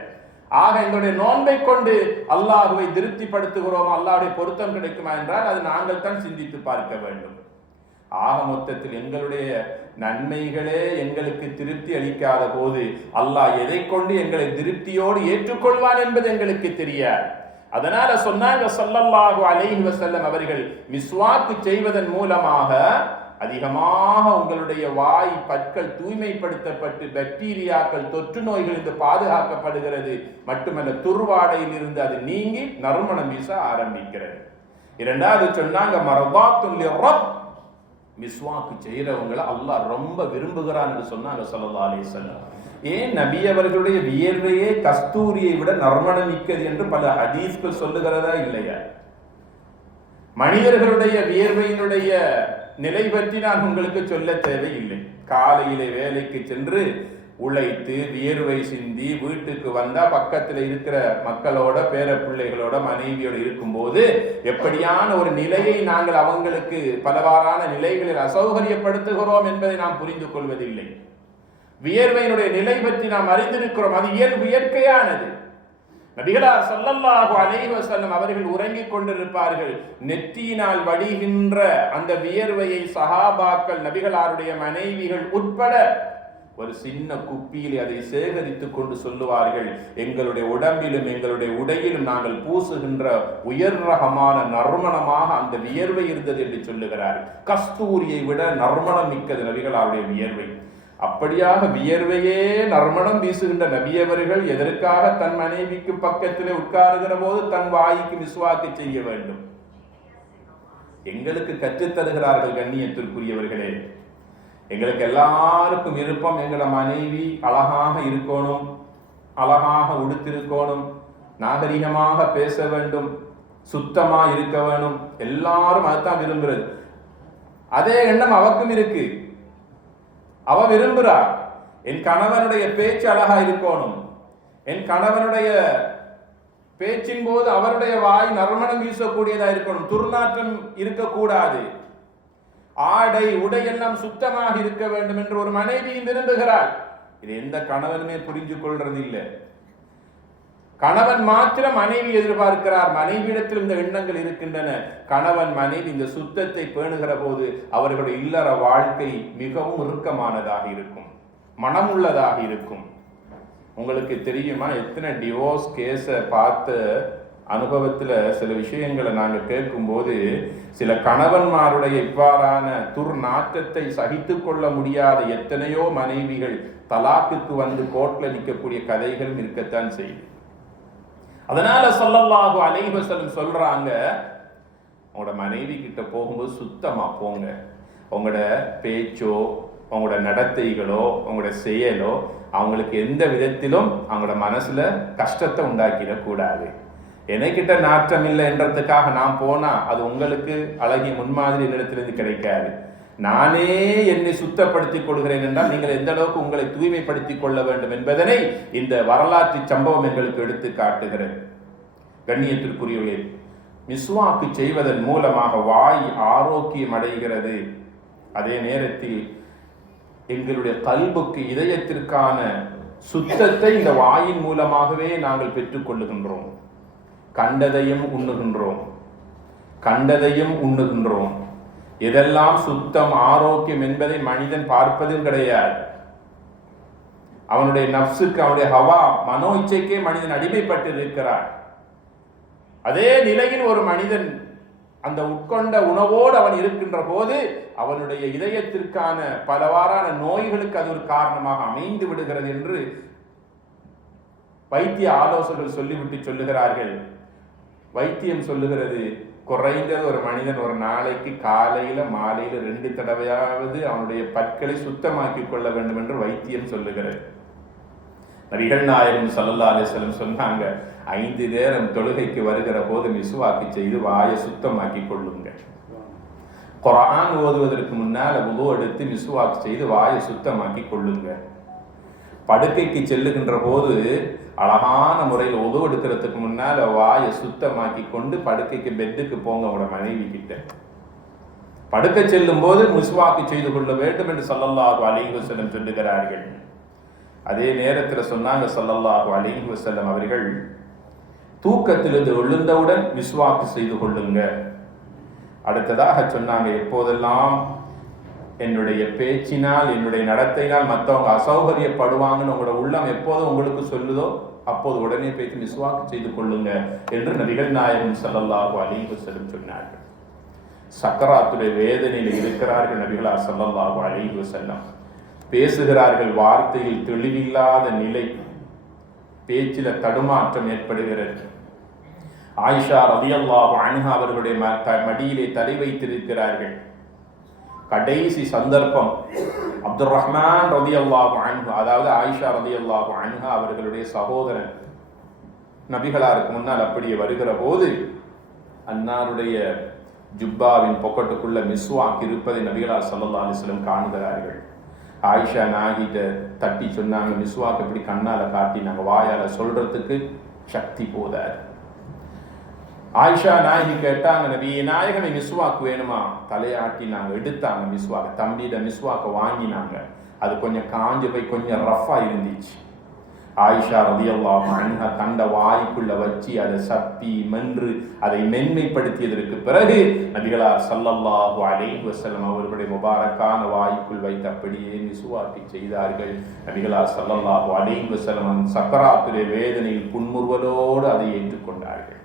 ஆக எங்களுடைய நோன்பை கொண்டு அல்லாஹுவை திருப்திப்படுத்துகிறோம், அல்லாஹுடைய பொருத்தம் கிடைக்குமா என்றால் அது நாங்கள் தான் சிந்தித்து பார்க்க வேண்டும். ஆக மொத்தத்தில் எங்களுடைய நன்மைகளே எங்களுக்கு திருப்தி அளிக்காத போது அல்லாஹ் எதை கொண்டு எங்களை திருப்தியோடு ஏற்றுக்கொள்வான் என்பது எங்களுக்கு தெரியாது. அதனால சொன்னாங்க ஸல்லல்லாஹு அலைஹி வஸல்லம் அவர்கள், மிஸ்வாக்கு செய்வதன் மூலமாக அதிகமாக உங்களுடைய வாய் பற்கள் தூய்மைப்படுத்தப்பட்டு பாக்டீரியாக்கள் தொற்று நோய்களிலிருந்து பாதுகாக்கப்படுகிறது. மட்டுமல்ல, துர்வாடையில் இருந்து அது நீங்கி நறுமணம் வீச ஆரம்பிக்கிறது. இரண்டாவது சொன்னாங்க மர்தாத்துல் லிரப், மிஸ்வாக்கு செய்யறவங்களை அல்லாஹ் ரொம்ப விரும்புகிறான் என்று சொன்னாங்க ஸல்லல்லாஹு அலைஹி வஸல்லம். ஏன் நபி அவர்களுடைய வியர்வையே கஸ்தூரியை விட நறுமணம் மிக்கது என்று பல ஹதீஸ்கள் சொல்லுகிறதா இல்லையா? மனிதர்களுடைய வியர்வையினுடைய நிலை பற்றி நான் உங்களுக்கு சொல்ல தேவையில்லை. காலையிலே வேலைக்கு சென்று உழைத்து வியர்வை சிந்தி வீட்டுக்கு வந்தா பக்கத்தில் இருக்கிற மக்களோட பேர பிள்ளைகளோட மனைவியோட இருக்கும்போது எப்படியான ஒரு நிலையை நாங்கள் அவங்களுக்கு பலவாறான நிலைகளில் அசௌகரியப்படுத்துகிறோம் என்பதை நாம் புரிந்து கொள்வதில்லை. வியர்வையினுடைய நிலை பற்றி நாம் அறிந்திருக்கிறோம். அது இயற்கையானது. நபிகளார் ஸல்லல்லாஹு அலைஹி வஸல்லம் அவர்கள் உறங்கிக் கொண்டிருப்பார்கள். நெற்றியினால் வடிகின்ற அந்த வியர்வையை சஹாபாக்கள், நபிகளாருடைய மனைவிகள் உட்பட ஒரு சின்ன குப்பியில் அதை சேகரித்துக் கொண்டு சொல்லுவார்கள், எங்களுடைய உடம்பிலும் எங்களுடைய உடையிலும் நாங்கள் பூசுகின்ற உயர் ரகமான நறுமணமாக அந்த வியர்வை இருந்தது என்று சொல்லுகிறார்கள். கஸ்தூரியை விட நறுமணம் மிக்கது நபிகளாருடைய வியர்வை. அப்படியாக வியர்வையே நறுமணம் வீசுகின்ற நபியவர்கள் எதற்காக தன் மனைவிக்கு பக்கத்திலே உட்காருகிற போது தன் வாய்க்கு மிஸ்வாக்கு செய்ய வேண்டும்? எங்களுக்கு கற்றுத்தருகிறார்கள். கண்ணியத்திற்குரியவர்களே, எங்களுக்கு எல்லாருக்கும் விருப்பம், எங்களோட மனைவி அழகாக இருக்கணும், அழகாக உடுத்திருக்கணும், நாகரிகமாக பேச வேண்டும், சுத்தமா இருக்க வேணும். எல்லாரும் அதுதான் விரும்புறது. அதே எண்ணம் அவக்கும் இருக்கு. அவ விரும்புறார், என் கணவனுடைய பேச்சு அழகா இருக்கணும், என் கணவனுடைய பேச்சின் போது அவருடைய வாய் நறுமணம் வீசக்கூடியதா இருக்கணும், துர்நாற்றம் இருக்கக்கூடாது, ஆடை உடையெல்லாம் சுத்தமாக இருக்க வேண்டும் என்று ஒரு மனைவியும் விரும்புகிறார். இது எந்த கணவனுமே புரிஞ்சு கொள்றது இல்லை. கணவன் மாத்திரம் மனைவி எதிர்பார்க்கிறார். மனைவியிடத்தில் இந்த எண்ணங்கள் இருக்கின்றன. கணவன் மனைவி இந்த சுத்தத்தை பேணுகிற போது அவர்களுடைய இல்லற வாழ்க்கை மிகவும் இறுக்கமானதாக இருக்கும், மனமுள்ளதாக இருக்கும். உங்களுக்கு தெரியுமா, எத்தனை டிவோர்ஸ் கேஸ பார்த்த அனுபவத்துல சில விஷயங்களை நாங்கள் கேட்கும்போது, சில கணவன்மாருடைய இவ்வாறான துர்நாற்றத்தை சகித்து கொள்ள முடியாத எத்தனையோ மனைவிகள் தலாக்குக்கு வந்து கோர்ட்ல நிற்கக்கூடிய கதைகளும் இருக்கத்தான் செய்யுது. அதனால ஸல்லல்லாஹு அலைஹி வஸல்லம் சொல்றாங்க, உங்களோட மனைவி கிட்ட போகும்போது சுத்தமா போங்க. உங்களோட பேச்சோ உங்களோட நடத்தைகளோ உங்களோட செயலோ அவங்களுக்கு எந்த விதத்திலும் அவங்களோட மனசுல கஷ்டத்தை உண்டாக்கிடக்கூடாது. எனக்கிட்ட நாற்றம் இல்லை என்றதுக்காக நான் போனா அது உங்களுக்கு அழகிய முன்மாதிரி என்னிடத்திலிருந்து கிடைக்காது. நானே என்னை சுத்தப்படுத்திக் கொள்கிறேன் என்றால் நீங்கள் எந்த அளவுக்கு உங்களை தூய்மைப்படுத்திக் கொள்ள வேண்டும் என்பதனை இந்த வரலாற்று சம்பவம் எங்களுக்கு எடுத்து காட்டுகிறது. கண்ணியத்திற்குரியவர்களே, மிஸ்வாக்கு செய்வதன் மூலமாக வாய் ஆரோக்கியம் அடைகிறது. அதே நேரத்தில் எங்களுடைய கல்புக்கு, இதயத்திற்கான சுத்தத்தை இந்த வாயின் மூலமாகவே நாங்கள் பெற்றுக்கொள்ளுகின்றோம். கண்டதையும் உண்ணுகின்றோம். எதெல்லாம் சுத்தம் ஆரோக்கியம் என்பதை மனிதன் பார்ப்பதும் கிடையாது. அவனுடைய நப்சுக்கு, அவனுடைய ஹவா மனோ இச்சைக்கே மனிதன் அடிமைப்பட்டு இருக்கிறான். அதே நிலையில் ஒரு மனிதன் அந்த உட்கொண்ட உணவோடு அவன் இருக்கின்ற போது அவனுடைய இதயத்திற்கான பலவாறான நோய்களுக்கு அது ஒரு காரணமாக அமைந்து விடுகிறது என்று வைத்திய ஆலோசகர்கள் சொல்லிவிட்டு சொல்லுகிறார்கள். வைத்தியம் சொல்லுகிறது, குறைந்தது ஒரு மனிதன் ஒரு நாளைக்கு காலையில மாலையில 2 தடவையாவது அவனுடைய பற்களை சுத்தமாக்கி கொள்ள வேண்டும் என்று வைத்தியம் சொல்லுகிறது. நபிகள் நாயகம் ஸல்லல்லாஹு அலைஹி வஸல்லம் சொன்னாங்க, 5 நேரம் தொழுகைக்கு வருகிற போது மிஸ்வாக்கு செய்து வாயை சுத்தமாக்கி கொள்ளுங்க. குர்ஆன் ஓதுவதற்கு முன்னால் வுது எடுத்து மிஸ்வாக்கு செய்து வாயை சுத்தமாக்கி கொள்ளுங்க. படுக்கைக்கு செல்லுகின்ற போது அழகான முறையில் வுது எடுக்கிறதுக்கு முன்னால வாயை சுத்தமாக்கி கொண்டு படுக்கைக்கு பெட்டுக்கு போங்க. உங்களோட மனைவி கிட்ட படுக்கை செல்லும் போது மிஸ்வாக்கு செய்து கொள்ள வேண்டும் என்று ஸல்லல்லாஹு அலைஹி வஸல்லம் சொல்லுகிறார்கள். அதே நேரத்தில் சொன்னாங்க ஸல்லல்லாஹு அலைஹி வஸல்லம் அவர்கள், தூக்கத்திலிருந்து எழுந்தவுடன் மிஸ்வாக்கு செய்து கொள்ளுங்க. அடுத்ததாக சொன்னாங்க, எப்போதெல்லாம் என்னுடைய பேச்சினால் என்னுடைய நடத்தையினால் மற்றவங்க அசௌகரியப்படுவாங்கன்னு உங்களோட உள்ளம் எப்போது உங்களுக்கு சொல்லுதோ அப்போது உடனே போய்த்து மிஸ்வாக் செய்து கொள்ளுங்க என்று நபிகள் நாயகம் ஸல்லல்லாஹு அலைஹி வஸல்லம் சொன்னார்கள். சக்கராத்துடைய வேதனையில் இருக்கிறார்கள் நபிகளார் ஸல்லல்லாஹு அலைஹி வஸல்லம். பேசுகிறார்கள், வார்த்தையில் தெளிவில்லாத நிலை, பேச்சில தடுமாற்றம் ஏற்படுகிறது. ஆயிஷா ரலியல்லாஹு அன்ஹா அவர்களுடைய மடியிலே தலை வைத்திருக்கிறார்கள். கடைசி சந்தர்ப்பம் அப்துர் ரஹ்மான் ரலியல்லாஹு அன்ஹு, அதாவது ஆயிஷா ரலியல்லாஹு அன்ஹா அவர்களுடைய சகோதரன் நபிகளாருக்கு முன்னால் அப்படியே வருகிற போது அன்னாருடைய ஜுப்பாவின் பொக்கெட்டுக்குள்ள மிஸ்வாக் இருப்பதை நபிகளார் ஸல்லல்லாஹு அலைஹி வஸல்லம் காணுகிறார்கள். ஆயிஷா நாகிட்ட தட்டி சொன்னாங்க, மிஸ்வாக் எப்படி கண்ணால காட்டி நாங்கள் வாயால சொல்றதுக்கு சக்தி போதாது. ஆயிஷா நாயகி கேட்டாங்க, நபியே நாயகனை மிஸ்வாக்கு வேணுமா? தலையாட்டி நாங்கள் எடுத்தாங்க மிஸ்வாக்க, தம்பியிட மிஸ்வாக்க வாங்கினாங்க. அது கொஞ்சம் காஞ்சு போய் கொஞ்சம் ரஃபா இருந்துச்சு. ஆயிஷா ரலியல்லாஹு அன்ஹா கண்ட வாய்க்குள்ள வச்சு அதை சப்பி மென்று அதை மென்மைப்படுத்தியதற்கு பிறகு நபிகளார் ஸல்லல்லாஹு அலைஹி வஸல்லம் அவர்களுடைய முபாரக்கான வாய்க்குள் வைத்து அப்படியே மிஸ்வாக்கை செய்தார்கள். நபிகளார் ஸல்லல்லாஹு அலைஹி வஸல்லம் சக்கராத்துடைய வேதனையில் புன்முறுவலோடு அதை ஏற்றுக்கொண்டார்கள்.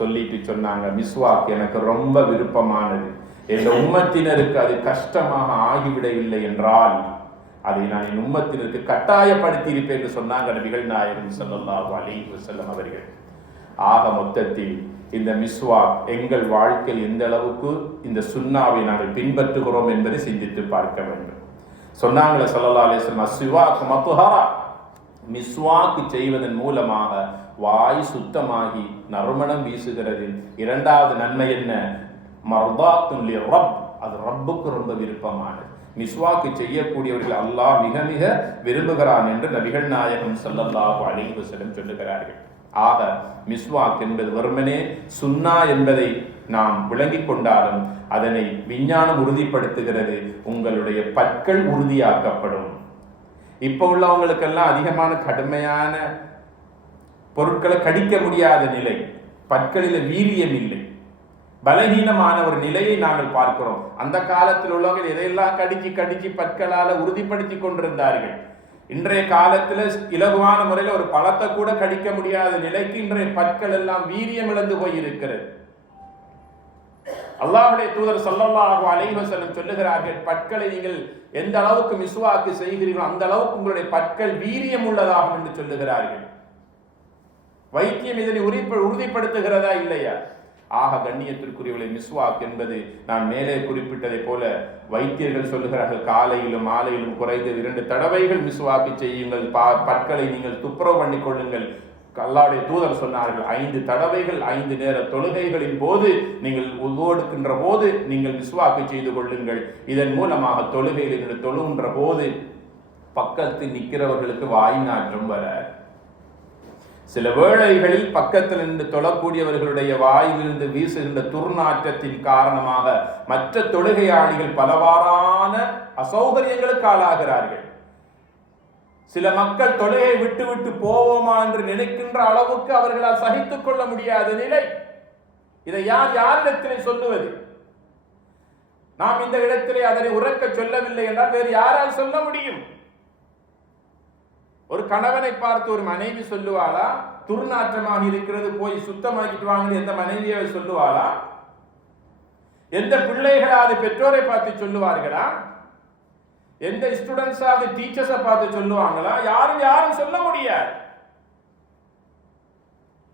சொல்லிட்டு சொன்னாங்க, மிஸ்வாக் எனக்கு ரொம்ப விருப்பமானது, என் உம்மத்தினருக்கு அது கஷ்டமாக ஆகிவிடவில்லை என்றால் அதை நான் என் உம்மத்தினருக்கு கட்டாயப்படுத்தி இருப்பேன் என்று சொன்னாங்க நபிகள் நாயகம் ஸல்லல்லாஹு அலைஹி வஸல்லம் அவர்கள். ஆக மொத்தத்தில் இந்த மிஸ்வாக் எங்கள் வாழ்க்கையில் எந்த அளவுக்கு இந்த சுன்னாவை நாங்கள் பின்பற்றுகிறோம் என்பதை சிந்தித்து பார்க்க வேண்டும். சொன்னாங்களே ஸல்லல்லாஹு அலைஹி வஸல்லம், அஸ்ஸிவாக் மத்ஹரா, மிஸ்வாக் செய்வதன் மூலமாக வாய் சுத்தமாகி நறுமணம் வீசுகிறது. இரண்டாவது நன்மை என்ன? மர்தாத்துன் லிரப், அது ரப்புக்கு ரொம்ப விருப்பமானது. மிஸ்வாக்கு செய்யக்கூடியவர்கள் அல்லாஹ் மிக மிக விரும்புகிறான் என்று நபிகள் நாயகம் ஸல்லல்லாஹு அலைஹி வஸல்லம் சொல்லுகிறார்கள். ஆக மிஸ்வாக் என்பது வெறுமனே சுன்னா என்பதை நாம் விளங்கிக் கொண்டாலும் அதனை விஞ்ஞானம் உறுதிப்படுத்துகிறது. உங்களுடைய பற்கள் உறுதியாக்கப்படும். இப்போ உள்ளவங்களுக்கெல்லாம் அதிகமான கடுமையான பொருட்களை கடிக்க முடியாத நிலை, பற்களில் வீரியம் இல்லை, பலகீனமான ஒரு நிலையை நாங்கள் பார்க்கிறோம். அந்த காலத்தில் உள்ளவர்கள் எதையெல்லாம் கடிச்சு பற்களால உறுதிப்படுத்தி கொண்டிருந்தார்கள். இன்றைய காலத்தில் இலகுவான முறையில் ஒரு பழத்தை கூட கடிக்க முடியாத நிலைக்கு இன்றைய பற்கள் எல்லாம் வீரியம் இழந்து போயிருக்கிறது. அல்லாஹ்வுடைய தூதர் ஸல்லல்லாஹு அலைஹி வஸல்லம் சொல்லுகிறார்கள், பற்களை நீங்கள் எந்த அளவுக்கு மிஸ்வாக்கு செய்கிறீர்களோ அந்த அளவுக்கு உங்களுடைய பற்கள் வீரியம் உள்ளதாகும் என்று சொல்லுகிறார்கள். வைத்தியம் இதனை உறுதிப்படுத்துகிறதா இல்லையா? ஆக கண்ணியத்திற்குரியவளை மிஸ்வாக் என்பது நான் மேலே குறிப்பிட்டதை போல வைத்தியர்கள் சொல்லுகிறார்கள், காலையிலும் மாலையிலும் குறைந்து 2 தடவைகள் மிஸ்வாக்கு செய்யுங்கள், பற்களை நீங்கள் துப்புரவு பண்ணி கொள்ளுங்கள். அல்லாஹ்வுடைய தூதர் சொன்னார்கள், 5 தடவைகள் 5 நேர தொழுகைகளின் போது நீங்கள் உதோடுக்கின்ற போது நீங்கள் மிஸ்வாக்கு செய்து கொள்ளுங்கள். இதன் மூலமாக தொழுகையில் நீங்கள் தொழுகின்ற போது பக்கத்தில் நிற்கிறவர்களுக்கு வாய் நாற்றம் வர, சில வேளைகளில் பக்கத்தில் நின்று தொழக்கூடியவர்களுடைய வாயிலிருந்து வீசுகின்ற துர்நாற்றத்தின் காரணமாக மற்ற தொழுகையாளிகள் பலவாறான அசௌகரியங்களுக்கு ஆளாகிறார்கள். சில மக்கள் தொழுகையை விட்டு விட்டு போவோமா என்று நினைக்கின்ற அளவுக்கு அவர்களால் சகித்துக் கொள்ள முடியாத நிலை. இதை யாரிடத்திலே சொல்லுவது? நாம் இந்த இடத்திலே அதனை உறக்க சொல்லவில்லை என்றால் வேறு யாரால் சொல்ல முடியும்? ஒரு கணவனை பார்த்து ஒரு மனைவி சொல்லுவாளா? துர்நாற்றமாக இருக்கிறது, போய் சுத்தமாக்கிட்டு வாங்க எந்த மனைவியை சொல்லுவாளா? எந்த பிள்ளைகளாவது பெற்றோரை பார்த்து சொல்லுவார்களா? எந்த ஸ்டூடெண்ட்ஸாவது டீச்சர்ஸை பார்த்து சொல்லுவாங்களா? யாரும் சொல்ல முடியாது.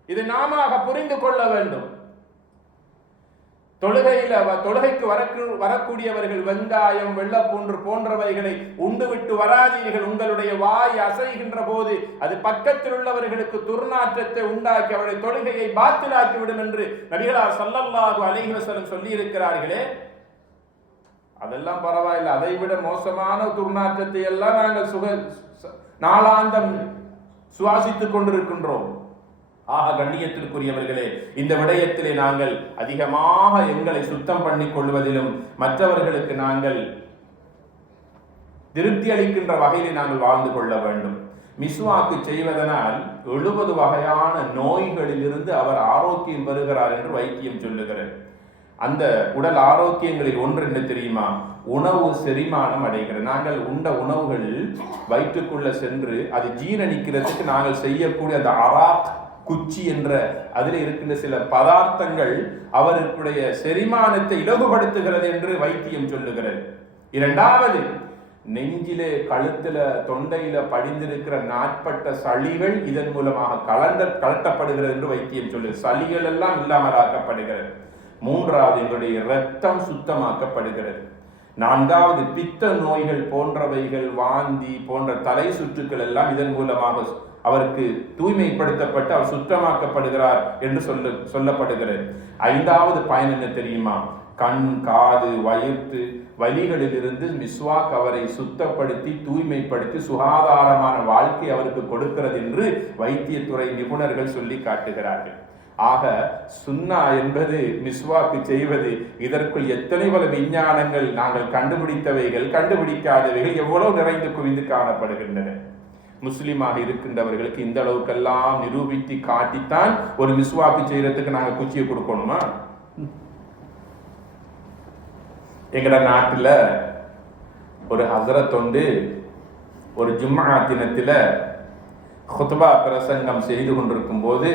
இது நாம புரிந்து கொள்ள வேண்டும். தொழுகைக்கு வரக்கூடியவர்கள் வெங்காயம், வெள்ளப்பூண்டு போன்றவைகளை உண்டுவிட்டு வராதீர்கள். உங்களுடைய வாய் அசைகின்ற போது அது பக்கத்தில் உள்ளவர்களுக்கு துர்நாற்றத்தை உண்டாக்கி அவருடைய தொழுகையை பாத்திலாக்கி விடும் என்று நபிகளார் ஸல்லல்லாஹு அலைஹி வஸல்லம் சொல்லி இருக்கிறார்களே. அதெல்லாம் பரவாயில்லை, அதை விட மோசமான துர்நாற்றத்தை எல்லாம் நாங்கள் நாளாந்தம் சுவாசித்துக் கொண்டிருக்கின்றோம். ஆக கண்ணியத்திற்குரியவர்களே, இந்த விடயத்திலே நாங்கள் அதிகமாக எங்களை சுத்தம் பண்ணிக் கொள்வதிலும் மற்றவர்களுக்கு நாங்கள் திருப்தி அளிக்கின்ற வகையில் நாங்கள் வாழ்ந்து கொள்ள வேண்டும். மிஸ்வாக்கு செய்வதனால் 70 வகையான நோய்களில் இருந்து அவர் ஆரோக்கியம் பெறுகிறார் என்று வைத்தியம் சொல்லுகிறார். அந்த உடல் ஆரோக்கியங்களில் ஒன்று என்ன தெரியுமா? உணவு செரிமானம் அடைகிறது. நாங்கள் உண்ட உணவுகள் வயிற்றுக்குள்ள சென்று அது ஜீரணிக்கிறதுக்கு நாங்கள் செய்யக்கூடிய அந்த அராக் குச்சி என்ற அதில் இருக்கின்ற சில பதார்த்தங்கள் அவர்களுடைய செரிமானத்தை இலகுபடுத்துகிறது என்று வைத்தியம் சொல்லுகிறது. இரண்டாவது, நெஞ்சிலே, கழுத்துல, தொண்டையில படிந்திருக்கிற நாட்பட்ட சளிகள் இதன் மூலமாக கலட்டப்படுகிறது என்று வைத்தியம் சொல்லுது. சளிகள் எல்லாம் இல்லாமலாக்கப்படுகிறது. மூன்றாவது, எங்களுடைய இரத்தம் சுத்தமாக்கப்படுகிறது. நான்காவது, பித்த நோய்கள் போன்றவைகள், வாந்தி போன்ற தலை சுற்றுக்கள் எல்லாம் இதன் மூலமாக அவருக்கு தூய்மைப்படுத்தப்பட்டு அவர் சுத்தமாக்கப்படுகிறார் என்று சொல்லப்படுகிறது. ஐந்தாவது பயன் என்ன தெரியுமா? கண், காது, வயிற்று வலிகளில் இருந்து மிஸ்வாக் அவரை சுத்தப்படுத்தி தூய்மைப்படுத்தி சுகாதாரமான வாழ்க்கை அவருக்கு கொடுக்கிறது என்று வைத்தியத்துறை நிபுணர்கள் சொல்லி காட்டுகிறார்கள். ஆக சுன்னா என்பது மிஸ்வாக்கு செய்வது, இதற்குள் எத்தனை பல விஞ்ஞானங்கள், நாங்கள் கண்டுபிடித்தவைகள், கண்டுபிடிக்காதவைகள் எவ்வளவு நிறைந்து குவிந்து காணப்படுகின்றன. முஸ்லிமாக இருக்கின்றவர்களுக்கு இந்த அளவுக்கெல்லாம் நிரூபித்து காட்டித்தான் ஒரு மிஸ்வாக்கு செய்யறதுக்கு நாங்கள் குச்சியை கொடுக்கணுமா? எங்கட நாட்டில் ஒரு ஹசரத் ஒரு ஜும்மா தினத்தில் ஹுத்பா பிரசங்கம் செய்து கொண்டிருக்கும் போது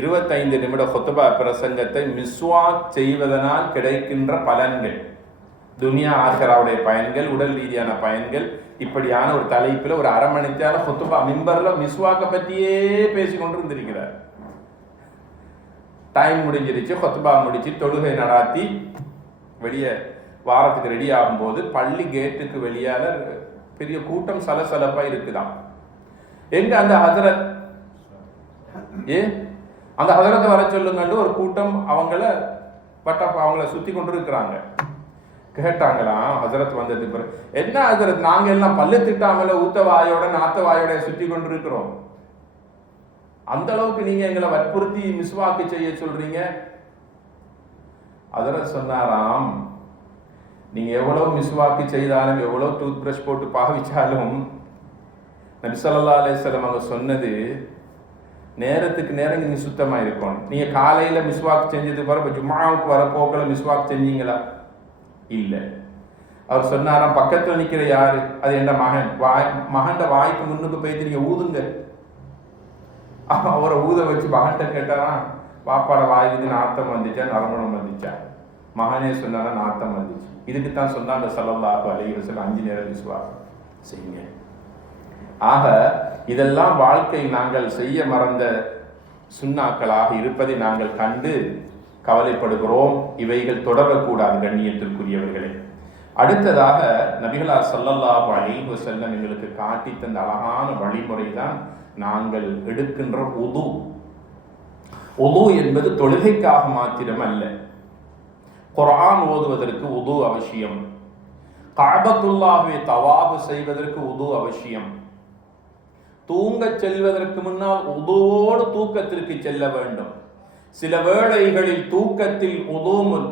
25 நிமிட ஹுத்பா பிரசங்கத்தை மிஸ்வாக் செய்வதனால் கிடைக்கின்ற பலன்கள், துனியா ஆஹிராவுடைய பயன்கள், உடல் ரீதியான பயன்கள், இப்படியான ஒரு தலைப்பில் ஒரு அரை மணித்தான ஹுத்பா மிம்பர்ல மிஸ்வாக்கை பற்றியே பேசி கொண்டு இருந்திருக்கிறார். டைம் முடிஞ்சிருச்சு, ஹுத்பா முடிச்சு தொழுகை நடாத்தி வெளியே வாரத்துக்கு ரெடி ஆகும்போது பள்ளி கேட்டுக்கு வெளியால பெரிய கூட்டம் சலசலப்பா இருக்குதான். எங்க அந்த ஹசரத், அந்த ஹசரத்தை வர சொல்லுங்கன்னு ஒரு கூட்டம் அவங்கள சுத்தி கொண்டு இருக்கிறாங்க. கேட்டாங்களாம் ஹசரத் வந்ததுக்கு பிறகு, என்ன ஹசரத், நாங்க எல்லாம் பல்லு திட்டாமல ஊத்த வாயோட நாத்த வாயோட சுத்தி கொண்டு இருக்கிறோம், அந்த அளவுக்கு நீங்க எங்களை வற்புறுத்தி மிஸ்வாக்கு செய்ய சொல்றீங்க? ஹசரத் சொன்னாராம், நீங்க எவ்வளவு மிஸ்வாக்கு செய்தாலும், எவ்வளவு டூத் பிரஷ் போட்டு பாவிச்சாலும், நபி ஸல்லல்லாஹு அலைஹி வஸல்லம் அவங்க சொன்னது நேரத்துக்கு நேரம் நீங்க சுத்தமா இருக்கணும். நீங்க காலையில மிஸ்வாக் செஞ்சதுக்கு பிறகு ஜும்ஆவுக்கு வர போக்கல மிஸ்வாக் செஞ்சீங்களா? இல்ல. அவர் சொன்னாராம், பக்கத்துல நிக்கிற யாரு? அது என் மகன். மகன் வாய்க்கு முன்னுக்கு போயிட்டு நீங்க ஊதுங்க. அவரை ஊத வச்சு மகன்கிட்ட கேட்டாராம், பாப்பாட வாயிலிருந்து நாத்தம் வந்துச்சா நறுமணம் வந்துச்சா? மகனே சொன்னாரா நாத்தம் வந்துச்சு. இதுக்குத்தான் சொன்னாங்க ஸல்லல்லாஹு அலைஹி வஸல்லம் 5 நேரம் மிஸ்வாக் செய்யுங்க. ஆக இதெல்லாம் வாழ்க்கை நாங்கள் செய்ய மறந்த சுன்னாக்களாக இருப்பதை நாங்கள் கண்டு கவலைப்படுகிறோம். இவைகள் தொடரக்கூடாது கண்ணியத்திற்குரியவர்களே. அடுத்ததாக நபிகளார் ஸல்லல்லாஹு அலைஹி வஸல்லம் எங்களுக்கு காட்டி தந்த அழகான வழிமுறை தான் நாங்கள் எடுக்கின்ற உது. உது என்பது தொழுகைக்காக மாத்திரம் அல்ல. குர்ஆன் ஓதுவதற்கு உது அவசியம். கஅபத்துல்லாஹ்வை தவாஃப் செய்வதற்கு உது அவசியம். தூங்க செல்வதற்கு முன்னால் உதுவோடு தூக்கத்திற்கு செல்ல வேண்டும். சில வேளைகளில்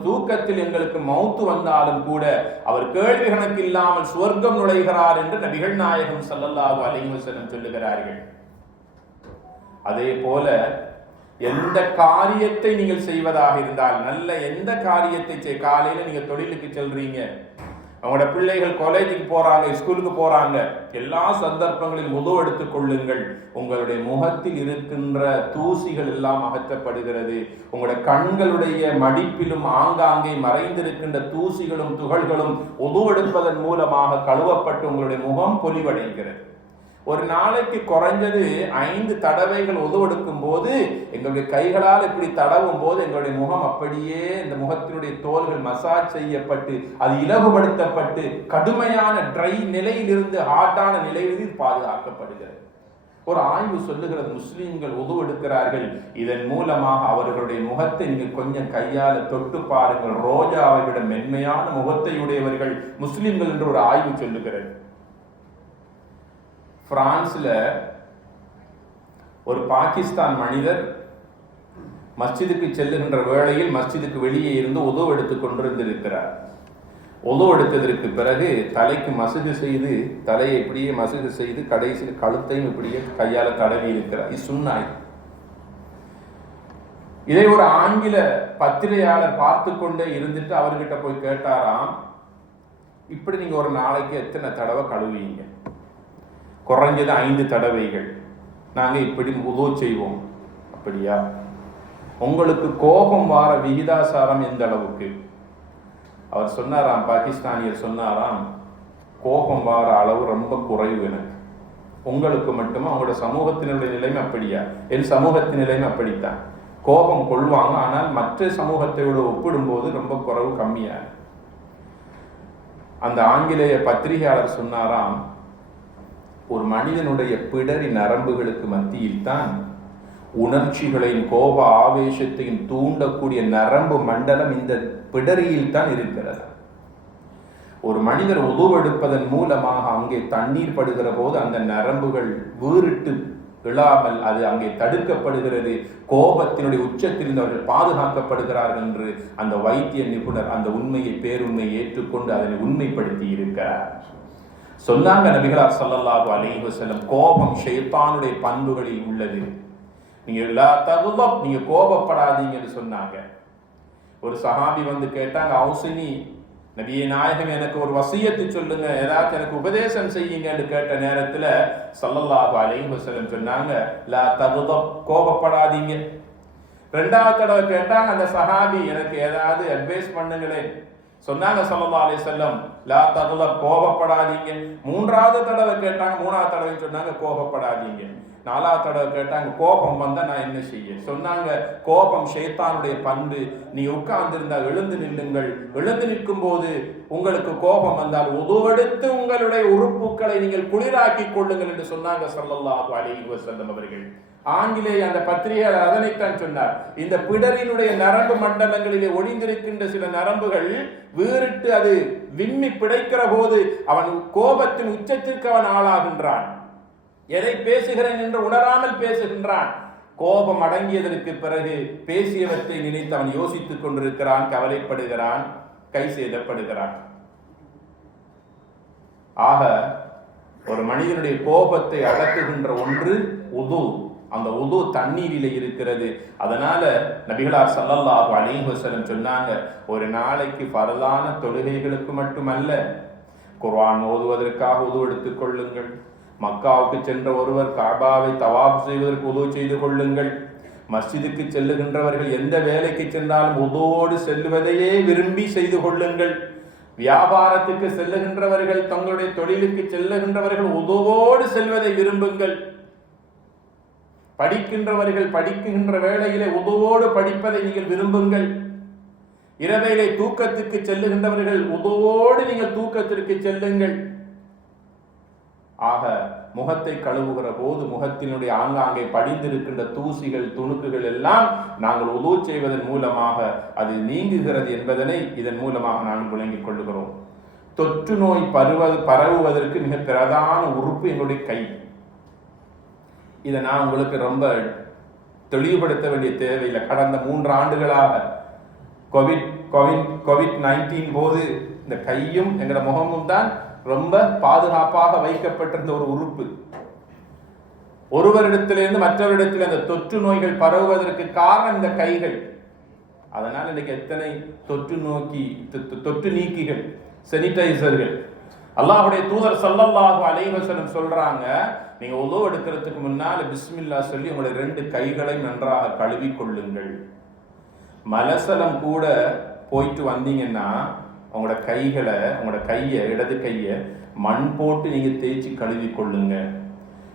தூக்கத்தில் எங்களுக்கு மௌத்து வந்தாலும் கூட அவர் கேள்வி கணக்கு இல்லாமல் சுவர்க்கம் நுழைகிறார் என்று நபிகள் நாயகம் ஸல்லல்லாஹு அலைஹி வஸல்லம் சொல்லுகிறார்கள். அதே போல எந்த காரியத்தை நீங்கள் செய்வதாக இருந்தால், நல்ல எந்த காரியத்தை காலையில நீங்க தொழிலுக்கு செல்றீங்க, அவங்களோட பிள்ளைகள் காலேஜுக்கு போறாங்க, ஸ்கூலுக்கு போறாங்க, எல்லா சந்தர்ப்பங்களில் உது எடுத்துக் கொள்ளுங்கள். உங்களுடைய முகத்தில் இருக்கின்ற தூசிகள் எல்லாம் அகற்றப்படுகிறது. உங்களுடைய கண்களுடைய மடிப்பிலும் ஆங்காங்கே மறைந்திருக்கின்ற தூசிகளும் துகள்களும் உது எடுப்பதன் மூலமாக கழுவப்பட்டு உங்களுடைய முகம் பொலிவடைகிறது. ஒரு நாளைக்கு குறைஞ்சது 5 தடவைகள் உதவெடுக்கும் போது எங்களுடைய கைகளால் இப்படி தடவும் போது எங்களுடைய முகம் அப்படியே இந்த முகத்தினுடைய தோல்கள் மசாஜ் செய்யப்பட்டு அது இலகுபடுத்தப்பட்டு கடுமையான ட்ரை நிலையிலிருந்து ஹாட்டான நிலையிலிருந்து பாதுகாக்கப்படுகிறது. ஒரு ஆய்வு சொல்லுகிறது, முஸ்லிம்கள் உதவெடுக்கிறார்கள், இதன் மூலமாக அவர்களுடைய முகத்தை நீங்க கொஞ்சம் கையால தொட்டு பாருங்கள், ரோஜாவை விட மென்மையான முகத்தை உடையவர்கள் முஸ்லிம்கள் என்று ஒரு ஆய்வு சொல்லுகிறது. பிரான்ஸ்ல ஒரு பாகிஸ்தான் மனிதர் மஸ்ஜிதுக்கு செல்லுகின்ற வேளையில் மஸ்ஜிதுக்கு வெளியே இருந்து உது எடுத்துக் கொண்டிருந்திருக்கிறார். உது எடுத்ததற்கு பிறகு தலைக்கு மசுகு செய்து, தலையை இப்படியே மசுகு செய்து கடைசியில் கழுத்தையும் இப்படியே கையால தடவி இருக்கிறார். இது சுன்னாய். இதை ஒரு ஆங்கில பத்திரிகையாளர் பார்த்து கொண்டே இருந்துட்டு அவர்கிட்ட போய் கேட்டாராம், இப்படி நீங்க ஒரு நாளைக்கு எத்தனை தடவை கழுவீங்க? குறைஞ்சது 5 தடவைகள் நாங்க இப்படி உதவு செய்வோம். அப்படியா? உங்களுக்கு கோபம் வார விகிதாசாரம் எந்த அளவுக்கு? அவர் சொன்னாராம், பாகிஸ்தானியர் சொன்னாராம், கோபம் வார அளவு ரொம்ப குறைவு எனக்கு. உங்களுக்கு மட்டுமா? உங்களோட சமூகத்தினுடைய நிலைமை அப்படியா? என் சமூகத்தின் நிலைமை அப்படித்தான். கோபம் கொள்வாங்க, ஆனால் மற்ற சமூகத்தையோடு ஒப்பிடும்போது ரொம்ப குறைவு, கம்மியா. அந்த ஆங்கிலேய பத்திரிகையாளர் சொன்னாராம், ஒரு மனிதனுடைய பிடரி நரம்புகளுக்கு மத்தியில் தான் உணர்ச்சிகளையும் கோப ஆவேசத்தையும் தூண்டக்கூடிய நரம்பு மண்டலம் இந்த பிடரியில் தான் இருக்கிறது. ஒரு மனிதர் உதுவெடுப்பதன் மூலமாக அங்கே தண்ணீர் படுகிற போது அந்த நரம்புகள் வீறிட்டு விழாமல் அது அங்கே தடுக்கப்படுகிறது. கோபத்தினுடைய உச்சத்தில் இருந்தவர்கள் பாதுகாக்கப்படுகிறார்கள் என்று அந்த வைத்திய நிபுணர் அந்த உண்மையை, பேருண்மையை ஏற்றுக்கொண்டு அதனை உண்மைப்படுத்தி இருக்கிறார். சொன்னாங்க நபிகளார் ஸல்லல்லாஹு அலைஹி வஸல்லம், கோபம் ஷைத்தானுடைய பண்புகளில் உள்ளது. நீங்க கோபப்படாதீங்கன்னு சொன்னாங்க. ஒரு சஹாபி வந்து கேட்டாங்க, அவுசினி நபியே நாயகம், எனக்கு ஒரு வசியத்து சொல்லுங்க, ஏதாச்சும் எனக்கு உபதேசம் செய்யுங்கன்னு கேட்ட நேரத்துல ஸல்லல்லாஹு அலைஹி வஸல்லம் சொன்னாங்க, லா தகுதப், கோபப்படாதீங்க. 2வது தடவை கேட்டாங்க அந்த சஹாபி, எனக்கு ஏதாவது அட்வைஸ் பண்ணுங்களேன். சொன்னாங்க ஸல்லல்லாஹு அலைஹி வஸல்லம், லா தகுதப், கோபப்படாதீங்க. 3வது தடவை கேட்டாங்க, 3வது தடவை சொன்னாங்க கோபப்படாதீங்க. 4வது தடவை கேட்டாங்க, கோபம் வந்தா நான் என்ன செய்ய? சொன்னாங்க, கோபம் ஷைத்தானுடைய பண்பு. நீ உட்கார்ந்திருந்தா எழுந்து நில்லுங்கள். எழுந்து நிற்கும் போது உங்களுக்கு கோபம் வந்தால் உதுவெடுத்து உங்களுடைய உறுப்புகளை நீங்கள் குளிராக்கி கொள்ளுங்கள் என்று சொன்னாங்க ஸல்லல்லாஹு அலைஹி வஸல்லம் அவர்கள். ஆங்கிலேய அந்த பத்திரிகையாளர் அதனைத்தான் சொன்னார். இந்த பிடரினுடைய நரம்பு மண்டலங்களிலே ஒளிந்திருக்கின்ற சில நரம்புகள் வீறிட்டு அது விம்மி பிடைக்கிற போது அவன் கோபத்தின் உச்சத்திற்கு அவன் ஆளாகின்றான். எதை பேசுகிறேன் என்று உணராமல் பேசுகின்றான். கோபம் அடங்கியதற்கு பிறகு பேசியவற்றை நினைத்து அவன் யோசித்துக் கொண்டிருக்கிறான், கவலைப்படுகிறான், கை சேதப்படுகிறான். ஆக ஒரு மனிதனுடைய கோபத்தை அடக்குகின்ற ஒன்று உது. அந்த உது தண்ணீரிலே இருக்கிறது. அதனால நபிகளார் ஸல்லல்லாஹு அலைஹி வஸல்லம் சொன்னாங்க, ஒரு நாளைக்கு பரலான தொழுகைகளுக்கு மட்டுமல்ல, குர்ஆன் ஓதுவதற்காக உது எடுத்துக் கொள்ளுங்கள். மக்காவுக்கு சென்ற ஒருவர் காபாவை தவாப் செய்வதற்கு உது செய்து கொள்ளுங்கள். மஸ்ஜிதுக்கு செல்லுகின்றவர்கள் எந்த வேலைக்கு சென்றாலும் உதுவோடு செல்வதையே விரும்பி செய்து கொள்ளுங்கள். வியாபாரத்துக்கு செல்லுகின்றவர்கள், தங்களுடைய தொழிலுக்கு செல்லுகின்றவர்கள் உதுவோடு செல்வதை விரும்புங்கள். படிக்கின்றவர்கள் படிக்கின்ற வேளையிலே உதுவோடு படிப்பதை நீங்கள் விரும்புங்கள். இரவையிலே தூக்கத்துக்கு செல்லுகின்றவர்கள் உதுவோடு நீங்கள் தூக்கத்திற்கு செல்லுங்கள். ஆக முகத்தை கழுவுகிற போது முகத்தினுடைய ஆங்காங்கே படிந்திருக்கின்ற தூசிகள், துணுக்குகள் எல்லாம் நாங்கள் உது செய்வதன் மூலமாக அது நீங்குகிறது என்பதனை இதன் மூலமாக நாங்கள் விளங்கிக் கொள்ளுகிறோம். தொற்று நோய் பரவுவதற்கு மிக பிரதான உறுப்பு எங்களுடைய கை. இதை நான் உங்களுக்கு ரொம்ப தெளிவுபடுத்த வேண்டிய தேவையில்லை. கடந்த 3 ஆண்டுகளாக கோவிட்-19 போது இந்த கையும் எங்களோட முகமும் தான் ரொம்ப பாதுகாப்பாக வைக்கப்பட்டிருந்த ஒரு உறுப்பு. ஒருவரிடத்திலிருந்து மற்றவரிடத்தில் அந்த தொற்று நோய்கள் பரவுவதற்கு காரணம் இந்த கைகள். அதனால இன்னைக்கு எத்தனை தொற்று நீக்கிகள், சானிடைசர்கள். அல்லாஹ்வுடைய தூதர் ஸல்லல்லாஹு அலைஹி வஸல்லம் சொல்றாங்க, நீங்க உது எடுக்கிறதுக்கு முன்னால பிஸ்மில்லாஹ் சொல்லி உங்களுடைய 2 கைகளை நன்றாக கழுவி கொள்ளுங்கள். மலசலம் கூட போயிட்டு வந்தீங்கன்னா உங்களோட கைகளை, உங்களோட கையை, இடது கையை மண் போட்டு நீங்க தேய்ச்சி கழுவி கொள்ளுங்க.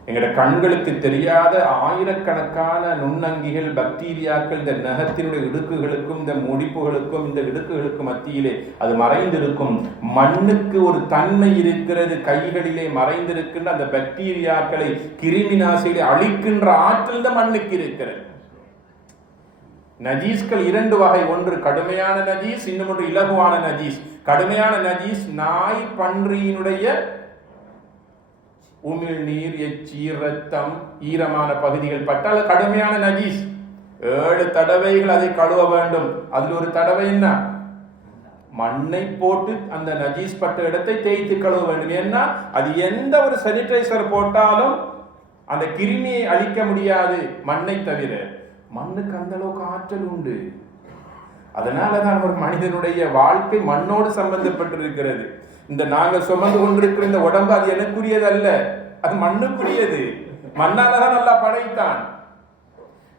எங்களோட கண்களுக்கு தெரியாத ஆயிரக்கணக்கான நுண்ணங்கிகள், பாக்டீரியாக்கள் இந்த நகத்தினுடைய இடுக்குகளுக்கும் இந்த முடிப்புகளுக்கும் இந்த இடுக்குகளுக்கும் மத்தியிலே அது மறைந்திருக்கும். மண்ணுக்கு ஒரு தன்மை இருக்கிறது. கைகளிலே மறைந்திருக்கின்ற அந்த பாக்டீரியாக்களை, கிருமி நாசிகளை அழிக்கின்ற ஆற்றல் இந்த மண்ணுக்கு இருக்கிறது. நஜீஸ்கள் 2 வகை. ஒன்று கடுமையான நஜீஸ், இன்னொன்று இலகுவான நஜீஸ். கடுமையான நஜீஸ் நாய், பன்றியினுடைய உமிழ்நீர், எச்சி, ரத்தம், ஈரமான பகுதிகள் பட்டால் கடுமையான நஜீஸ். 7 தடவைகள் அதை கழுவ வேண்டும். அதில் ஒரு தடவை என்ன, மண்ணை போட்டு அந்த நஜீஸ் பட்ட இடத்தை தேய்த்து கழுவ வேண்டும். ஏன்னா அது எந்த ஒரு சானிடைசர் போட்டாலும் அந்த கிருமியை அழிக்க முடியாது, மண்ணை தவிர. மண்ணுக்கு அந்த அளவுக்கு ஆற்றல் உண்டு. அதனாலதான் ஒரு மனிதனுடைய வாழ்க்கை மண்ணோடு சம்பந்தப்பட்டிருக்கிறது. இந்த நாங்கள் சுமந்து கொண்டிருக்கிற இந்த உடம்பு அது எனக்குரியது அல்ல, அது மண்ணுக்குரியது. மண்ணாலதான் நல்லா படைத்தான்.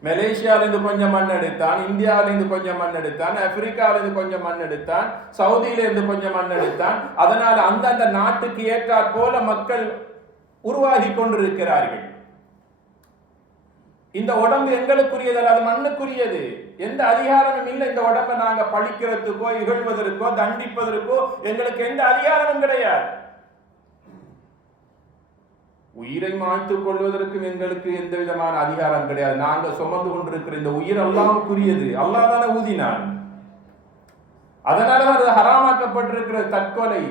மலேசியாவிலிருந்து கொஞ்சம் மண் எடுத்தான், இந்தியாவிலிருந்து கொஞ்சம் மண் எடுத்தான், ஆப்பிரிக்காவிலிருந்து கொஞ்சம் மண் எடுத்தான், சவுதியிலிருந்து கொஞ்சம் மண் எடுத்தான். அதனால அந்தந்த நாட்டுக்கு ஏற்றாற் போல மக்கள் உருவாகி கொண்டிருக்கிறார்கள். இந்த உடம்பு எங்களுக்குரியதல்ல, அது மண்ணுக்குரியது. எந்த அதிகாரமும் இல்லை இந்த உடம்பை நாங்க பழிக்கிறதுக்கோ இகழ்வதற்கோ தண்டிப்பதற்கோ எங்களுக்கு எந்த அதிகாரமும் கிடையாது. உயிரை மாய்த்துக் கொள்வதற்கும் எங்களுக்கு எந்த விதமான அதிகாரம் கிடையாது. நாங்க சுமந்து கொண்டிருக்கிற இந்த உயிர் அல்லாஹ்வுக்குரியது. அல்லாஹ் தானே ஊதினான். அதனாலதான் அது ஹராமாக்கப்பட்டிருக்கிற தற்கொலை.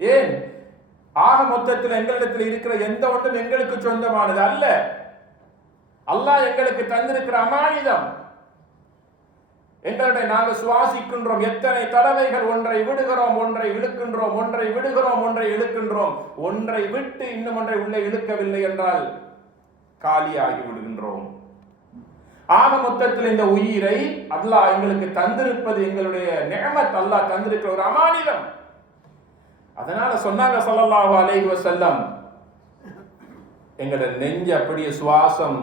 ஏன்? ஆக மொத்தத்தில் எங்களிடத்தில் இருக்கிற எந்த ஒன்றும் எங்களுக்கு சொந்தமானது அல்ல. அல்லாஹ் எங்களுக்கு தந்திருக்கிற அமானிதம். எங்களுடைய நாங்கள் சுவாசிக்கின்றோம். எத்தனை தடவைகள் ஒன்றை விடுகிறோம், ஒன்றை இழுக்கின்றோம், ஒன்றை விடுகிறோம், ஒன்றை இழுக்கின்றோம். ஒன்றை விட்டு இன்னும் ஒன்றை உள்ளே இழுக்கவில்லை என்றால் காலியாகி விடுகின்றோம். ஆக மொத்தத்தில் இந்த உயிரை அல்லாஹ் எங்களுக்கு தந்திருப்பது எங்களுடைய நிஅமத். அல்லாஹ் தந்திருக்கிற ஒரு அமானிதம். அதனால சொன்னாங்க ஸல்லல்லாஹு அலைஹி வஸல்லம், எங்களோட நெஞ்சு அப்படியே சுவாசம்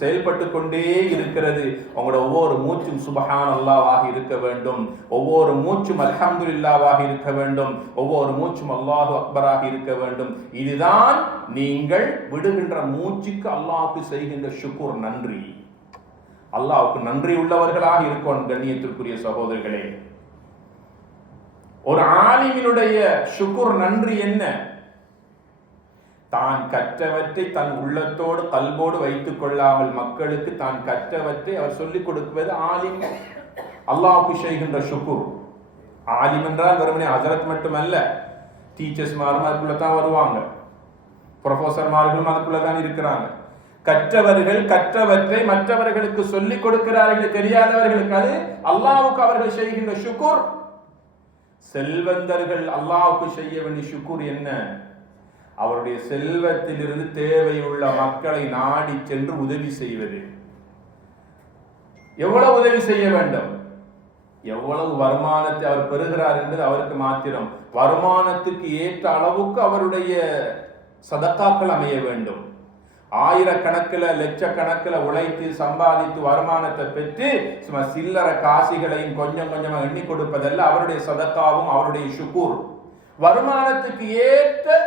செயல்பட்டு கொண்டே இருக்கிறது. உங்களோட ஒவ்வொரு மூச்சும் சுப்ஹானல்லாஹ்வாக இருக்க வேண்டும், ஒவ்வொரு மூச்சும் அல்ஹம்துலில்லாஹ்வாக இருக்க வேண்டும், ஒவ்வொரு மூச்சும் அல்லாஹு அக்பராக இருக்க வேண்டும். இதுதான் நீங்கள் விடுகின்ற மூச்சுக்கு அல்லாஹ்வுக்கு செய்கின்ற ஷுக்ர், நன்றி. அல்லாஹ்வுக்கு நன்றி உள்ளவர்களாக இருக்கணும். கண்ணியத்திற்குரிய சகோதரர்களே, ஒரு ஆலிமினுடைய ஷுக்ர், நன்றி என்ன? தான் கற்றவற்றை தன் உள்ளத்தோடு கல்போடு வைத்துக் கொள்ளாமல் மக்களுக்கு தான் கற்றவற்றை அவர் சொல்லிக் கொடுப்பது ஆலிம். அல்லாஹ்வுக்கு செய்கின்ற ஷுக்ர். ஆலிம் என்றால் வெறுமனே ஹஜரத் மட்டுமல்ல, டீச்சர்ஸ்மாரும் அதுக்குள்ளதான் வருவாங்க, ப்ரொஃபஸர்மார்களும் அதுக்குள்ளதான் இருக்கிறாங்க. கற்றவர்கள் கற்றவற்றை மற்றவர்களுக்கு சொல்லிக் கொடுக்கிறார்கள் தெரியாதவர்களுக்கு. அது அல்லாஹ்வுக்கு அவர்கள் செய்கின்ற ஷுக்ர். செல்வந்தர்கள் அல்லாஹ்வுக்கு செய்ய வேண்டிய ஷுக்ர் என்ன? அவருடைய செல்வத்திலிருந்து தேவையுள்ள மக்களை நாடி சென்று உதவி செய்வது. எவ்வளவு உதவி செய்ய வேண்டும்? எவ்வளவு வருமானத்தை அவர் பெறுகிறார் என்பது அவருக்கு மாத்திரம். வருமானத்துக்கு ஏற்ற அளவுக்கு அவருடைய சதக்காக்கள் அமைய வேண்டும். ஆயிரக்கணக்கில் லட்சக்கணக்கில் உழைத்து சம்பாதித்து வருமானத்தை பெற்று சும்மா சில்லற காசிகளையும் கொஞ்சம் கொஞ்சமா எண்ணி கொடுப்பதல்ல அவருடைய சதக்காவும் அவருடைய ஷுக்கூர். வருமானத்துக்கு ஏற்ற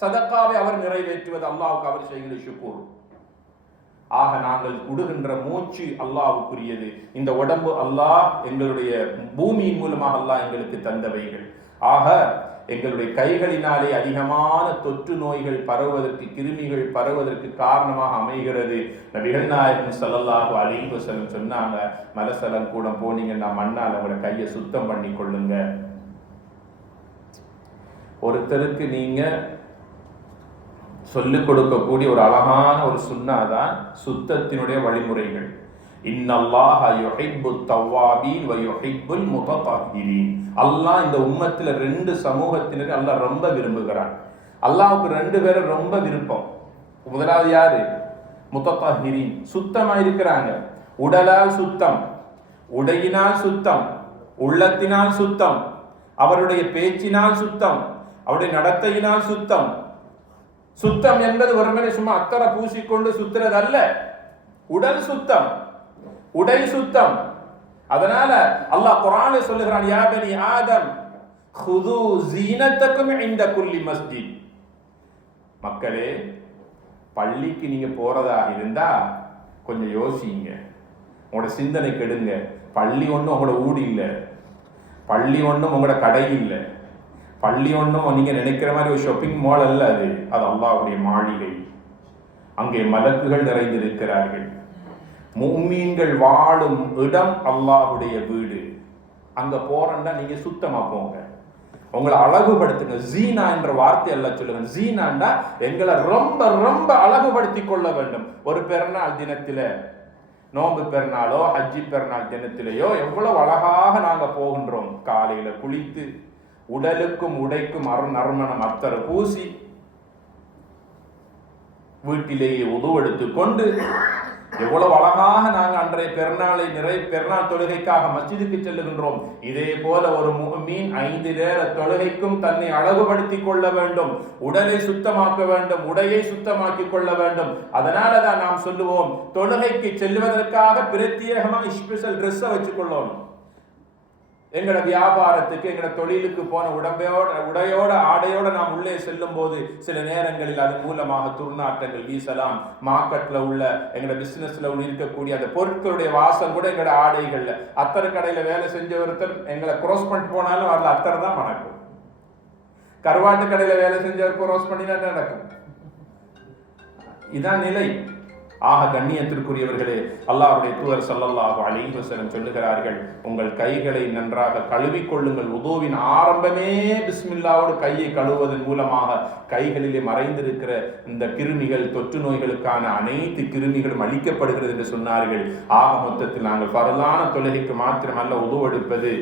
சதக்காவை அவர் நிறைவேற்றுவது அல்லாஹ்வுக்கு அவர் செய்கிற ஷுக்கூர். ஆக நாங்கள் விடுகின்ற மூச்சு அல்லாஹ்வுக்குரியது. இந்த உடம்பு அல்லாஹ் எங்களுடைய பூமியின் மூலமாக அல்லாஹ் எங்களுக்கு தந்தவைகள். ஆக எங்களுடைய கைகளினாலே அதிகமான தொற்று நோய்கள் பரவுவதற்கு, கிருமிகள் பரவுவதற்கு காரணமாக அமைகிறது. நபிகள் நாயகம் ஸல்லல்லாஹு அலைஹி வஸல்லம் சொன்னாங்க, மலசலம் கூட போனீங்கன்னா மண்ணால் அவங்களோட கையை சுத்தம் பண்ணி கொள்ளுங்க. ஒருத்தருக்கு நீங்க சொல்லிக் கொடுக்கக்கூடிய ஒரு அழகான ஒரு சுன்னாதான் சுத்தத்தினுடைய வழிமுறைகள். இன்னல்லாஹ யுஹிப்புத் தவ்வாபீன் வ யுஹிப்புல் முத்தஹிரீன். அல்லாஹ் இந்த உம்மத்துல ரெண்டு சமூகத்தினரை அல்லாஹ் ரொம்ப விரும்புகிறான். அல்லாஹ்வுக்கு ரெண்டு பேரை ரொம்ப விருப்பம். முதலாவது யாரு? முத்தஹிரீன், சுத்தமா இருக்கிறாங்க. உடலால் சுத்தம், உடையினால் சுத்தம், உள்ளத்தினால் சுத்தம், அவருடைய பேச்சினால் சுத்தம், அவருடைய நடத்தையினால் சுத்தம். சுத்தம் என்பது ஒருவனை சும்மா அத்தரை பூசிக்கொண்டு சுத்துறது அல்ல. உடல் சுத்தம், உடை சுத்தம். அதனால அல்லாஹ் குர்ஆனில் சொல்லுகிறான், யா பனி ஆதம் குது ஜீனத்தக்கும் இன்த குல்லி மஸ்ஜித். மக்களே, பள்ளிக்கு நீங்க போறதாக இருந்தா கொஞ்சம் யோசிங்க, உங்களோட சிந்தனை கெடுங்க. பள்ளி ஒன்றும் உங்களோட ஊடு இல்லை, பள்ளி ஒன்றும் உங்களோட கடை இல்லை, பள்ளி ஒன்றும் நீங்க நினைக்கிற மாதிரி ஒரு ஷாப்பிங் மால் அல்ல. அது அல்லாஹ்வுடைய மாளிகை. அங்கே மலக்குகள் நிறைந்திருக்கிறார்கள். முஃமின்கள் வாழும் இடம் அல்லாஹ்வுடைய வீடு. அங்க போறேன்னா நீங்க சுத்தமா போங்க, உங்களை அழகுபடுத்துங்க. ஜீனா என்ற வார்த்தை எல்லாம் சொல்லுங்க. ஜீனாண்டா எங்களை ரொம்ப ரொம்ப அழகுபடுத்தி கொள்ள வேண்டும். ஒரு பெருநாள் தினத்தில, நோன்பு பெருநாளோ ஹஜ்ஜி பெருநாள் தினத்திலேயோ எவ்வளவு அழகாக நாங்க போகின்றோம். காலையில குளித்து உடலுக்கும் உடைக்கும் நறுமணம் அத்தர் பூசி வீட்டிலேயே உதுவெடுத்து கொண்டு எவ்வளவு அழகாக நாங்கள் அன்றைய பெருநாள் தொழுகைக்காக மஸ்ஜிதுக்கு செல்லுகின்றோம். இதே போல ஒரு முஃமின் 5 நேர தொழுகைக்கும் தன்னை அழகுபடுத்திக் கொள்ள வேண்டும், உடலை சுத்தமாக்க வேண்டும், உடையை சுத்தமாக்கி கொள்ள வேண்டும். அதனாலதான் நாம் சொல்லுவோம், தொழுகைக்கு செல்வதற்காக பிரத்யேகமாக ஸ்பெஷல் ட்ரெஸ்ஸை வச்சுக்கொள்ளணும். எங்களோட வியாபாரத்துக்கு எங்களோட தொழிலுக்கு போன உடையோட ஆடையோட நாம் உள்ளே செல்லும் போது சில நேரங்களில் அது மூலமாக துர்நாற்றங்கள் வீசலாம். மார்க்கெட்ல உள்ள எங்களோட பிசினஸ்ல இருக்கக்கூடிய அந்த பொருட்களுடைய வாசம் கூட எங்களோட ஆடைகள்ல, அத்தர் கடையில வேலை செஞ்ச ஒருத்தர் எங்களை கிராஸ் பண்ணிட்டு போனாலும் அதுல அத்தர் தான் மணக்கும். கருவாட்டு கடையில வேலை செஞ்சவர் கிராஸ் பண்ணினா நடக்கும். இதான் நிலை. ஆக கண்ணியத்திற்குரியவர்களே, அல்லாஹ்வுடைய தூதர் ஸல்லல்லாஹு அலைஹி வஸல்லம் சொல்லுகிறார்கள், உங்கள் கைகளை நன்றாக கழுவிக்கொள்ளுங்கள். உதுவின் ஆரம்பமே பிஸ்மில்லாவோடு கையை கழுவுவதன் மூலமாக கைகளிலே மறைந்திருக்கிற இந்த கிருமிகள், தொற்று நோய்களுக்கான அனைத்து கிருமிகளும் அழிக்கப்படுகிறது என்று சொன்னார்கள். ஆக மொத்தத்தில் நாங்கள் பரலான தொழுகைக்கு மாத்திரமல்ல உதுவெடுப்பது,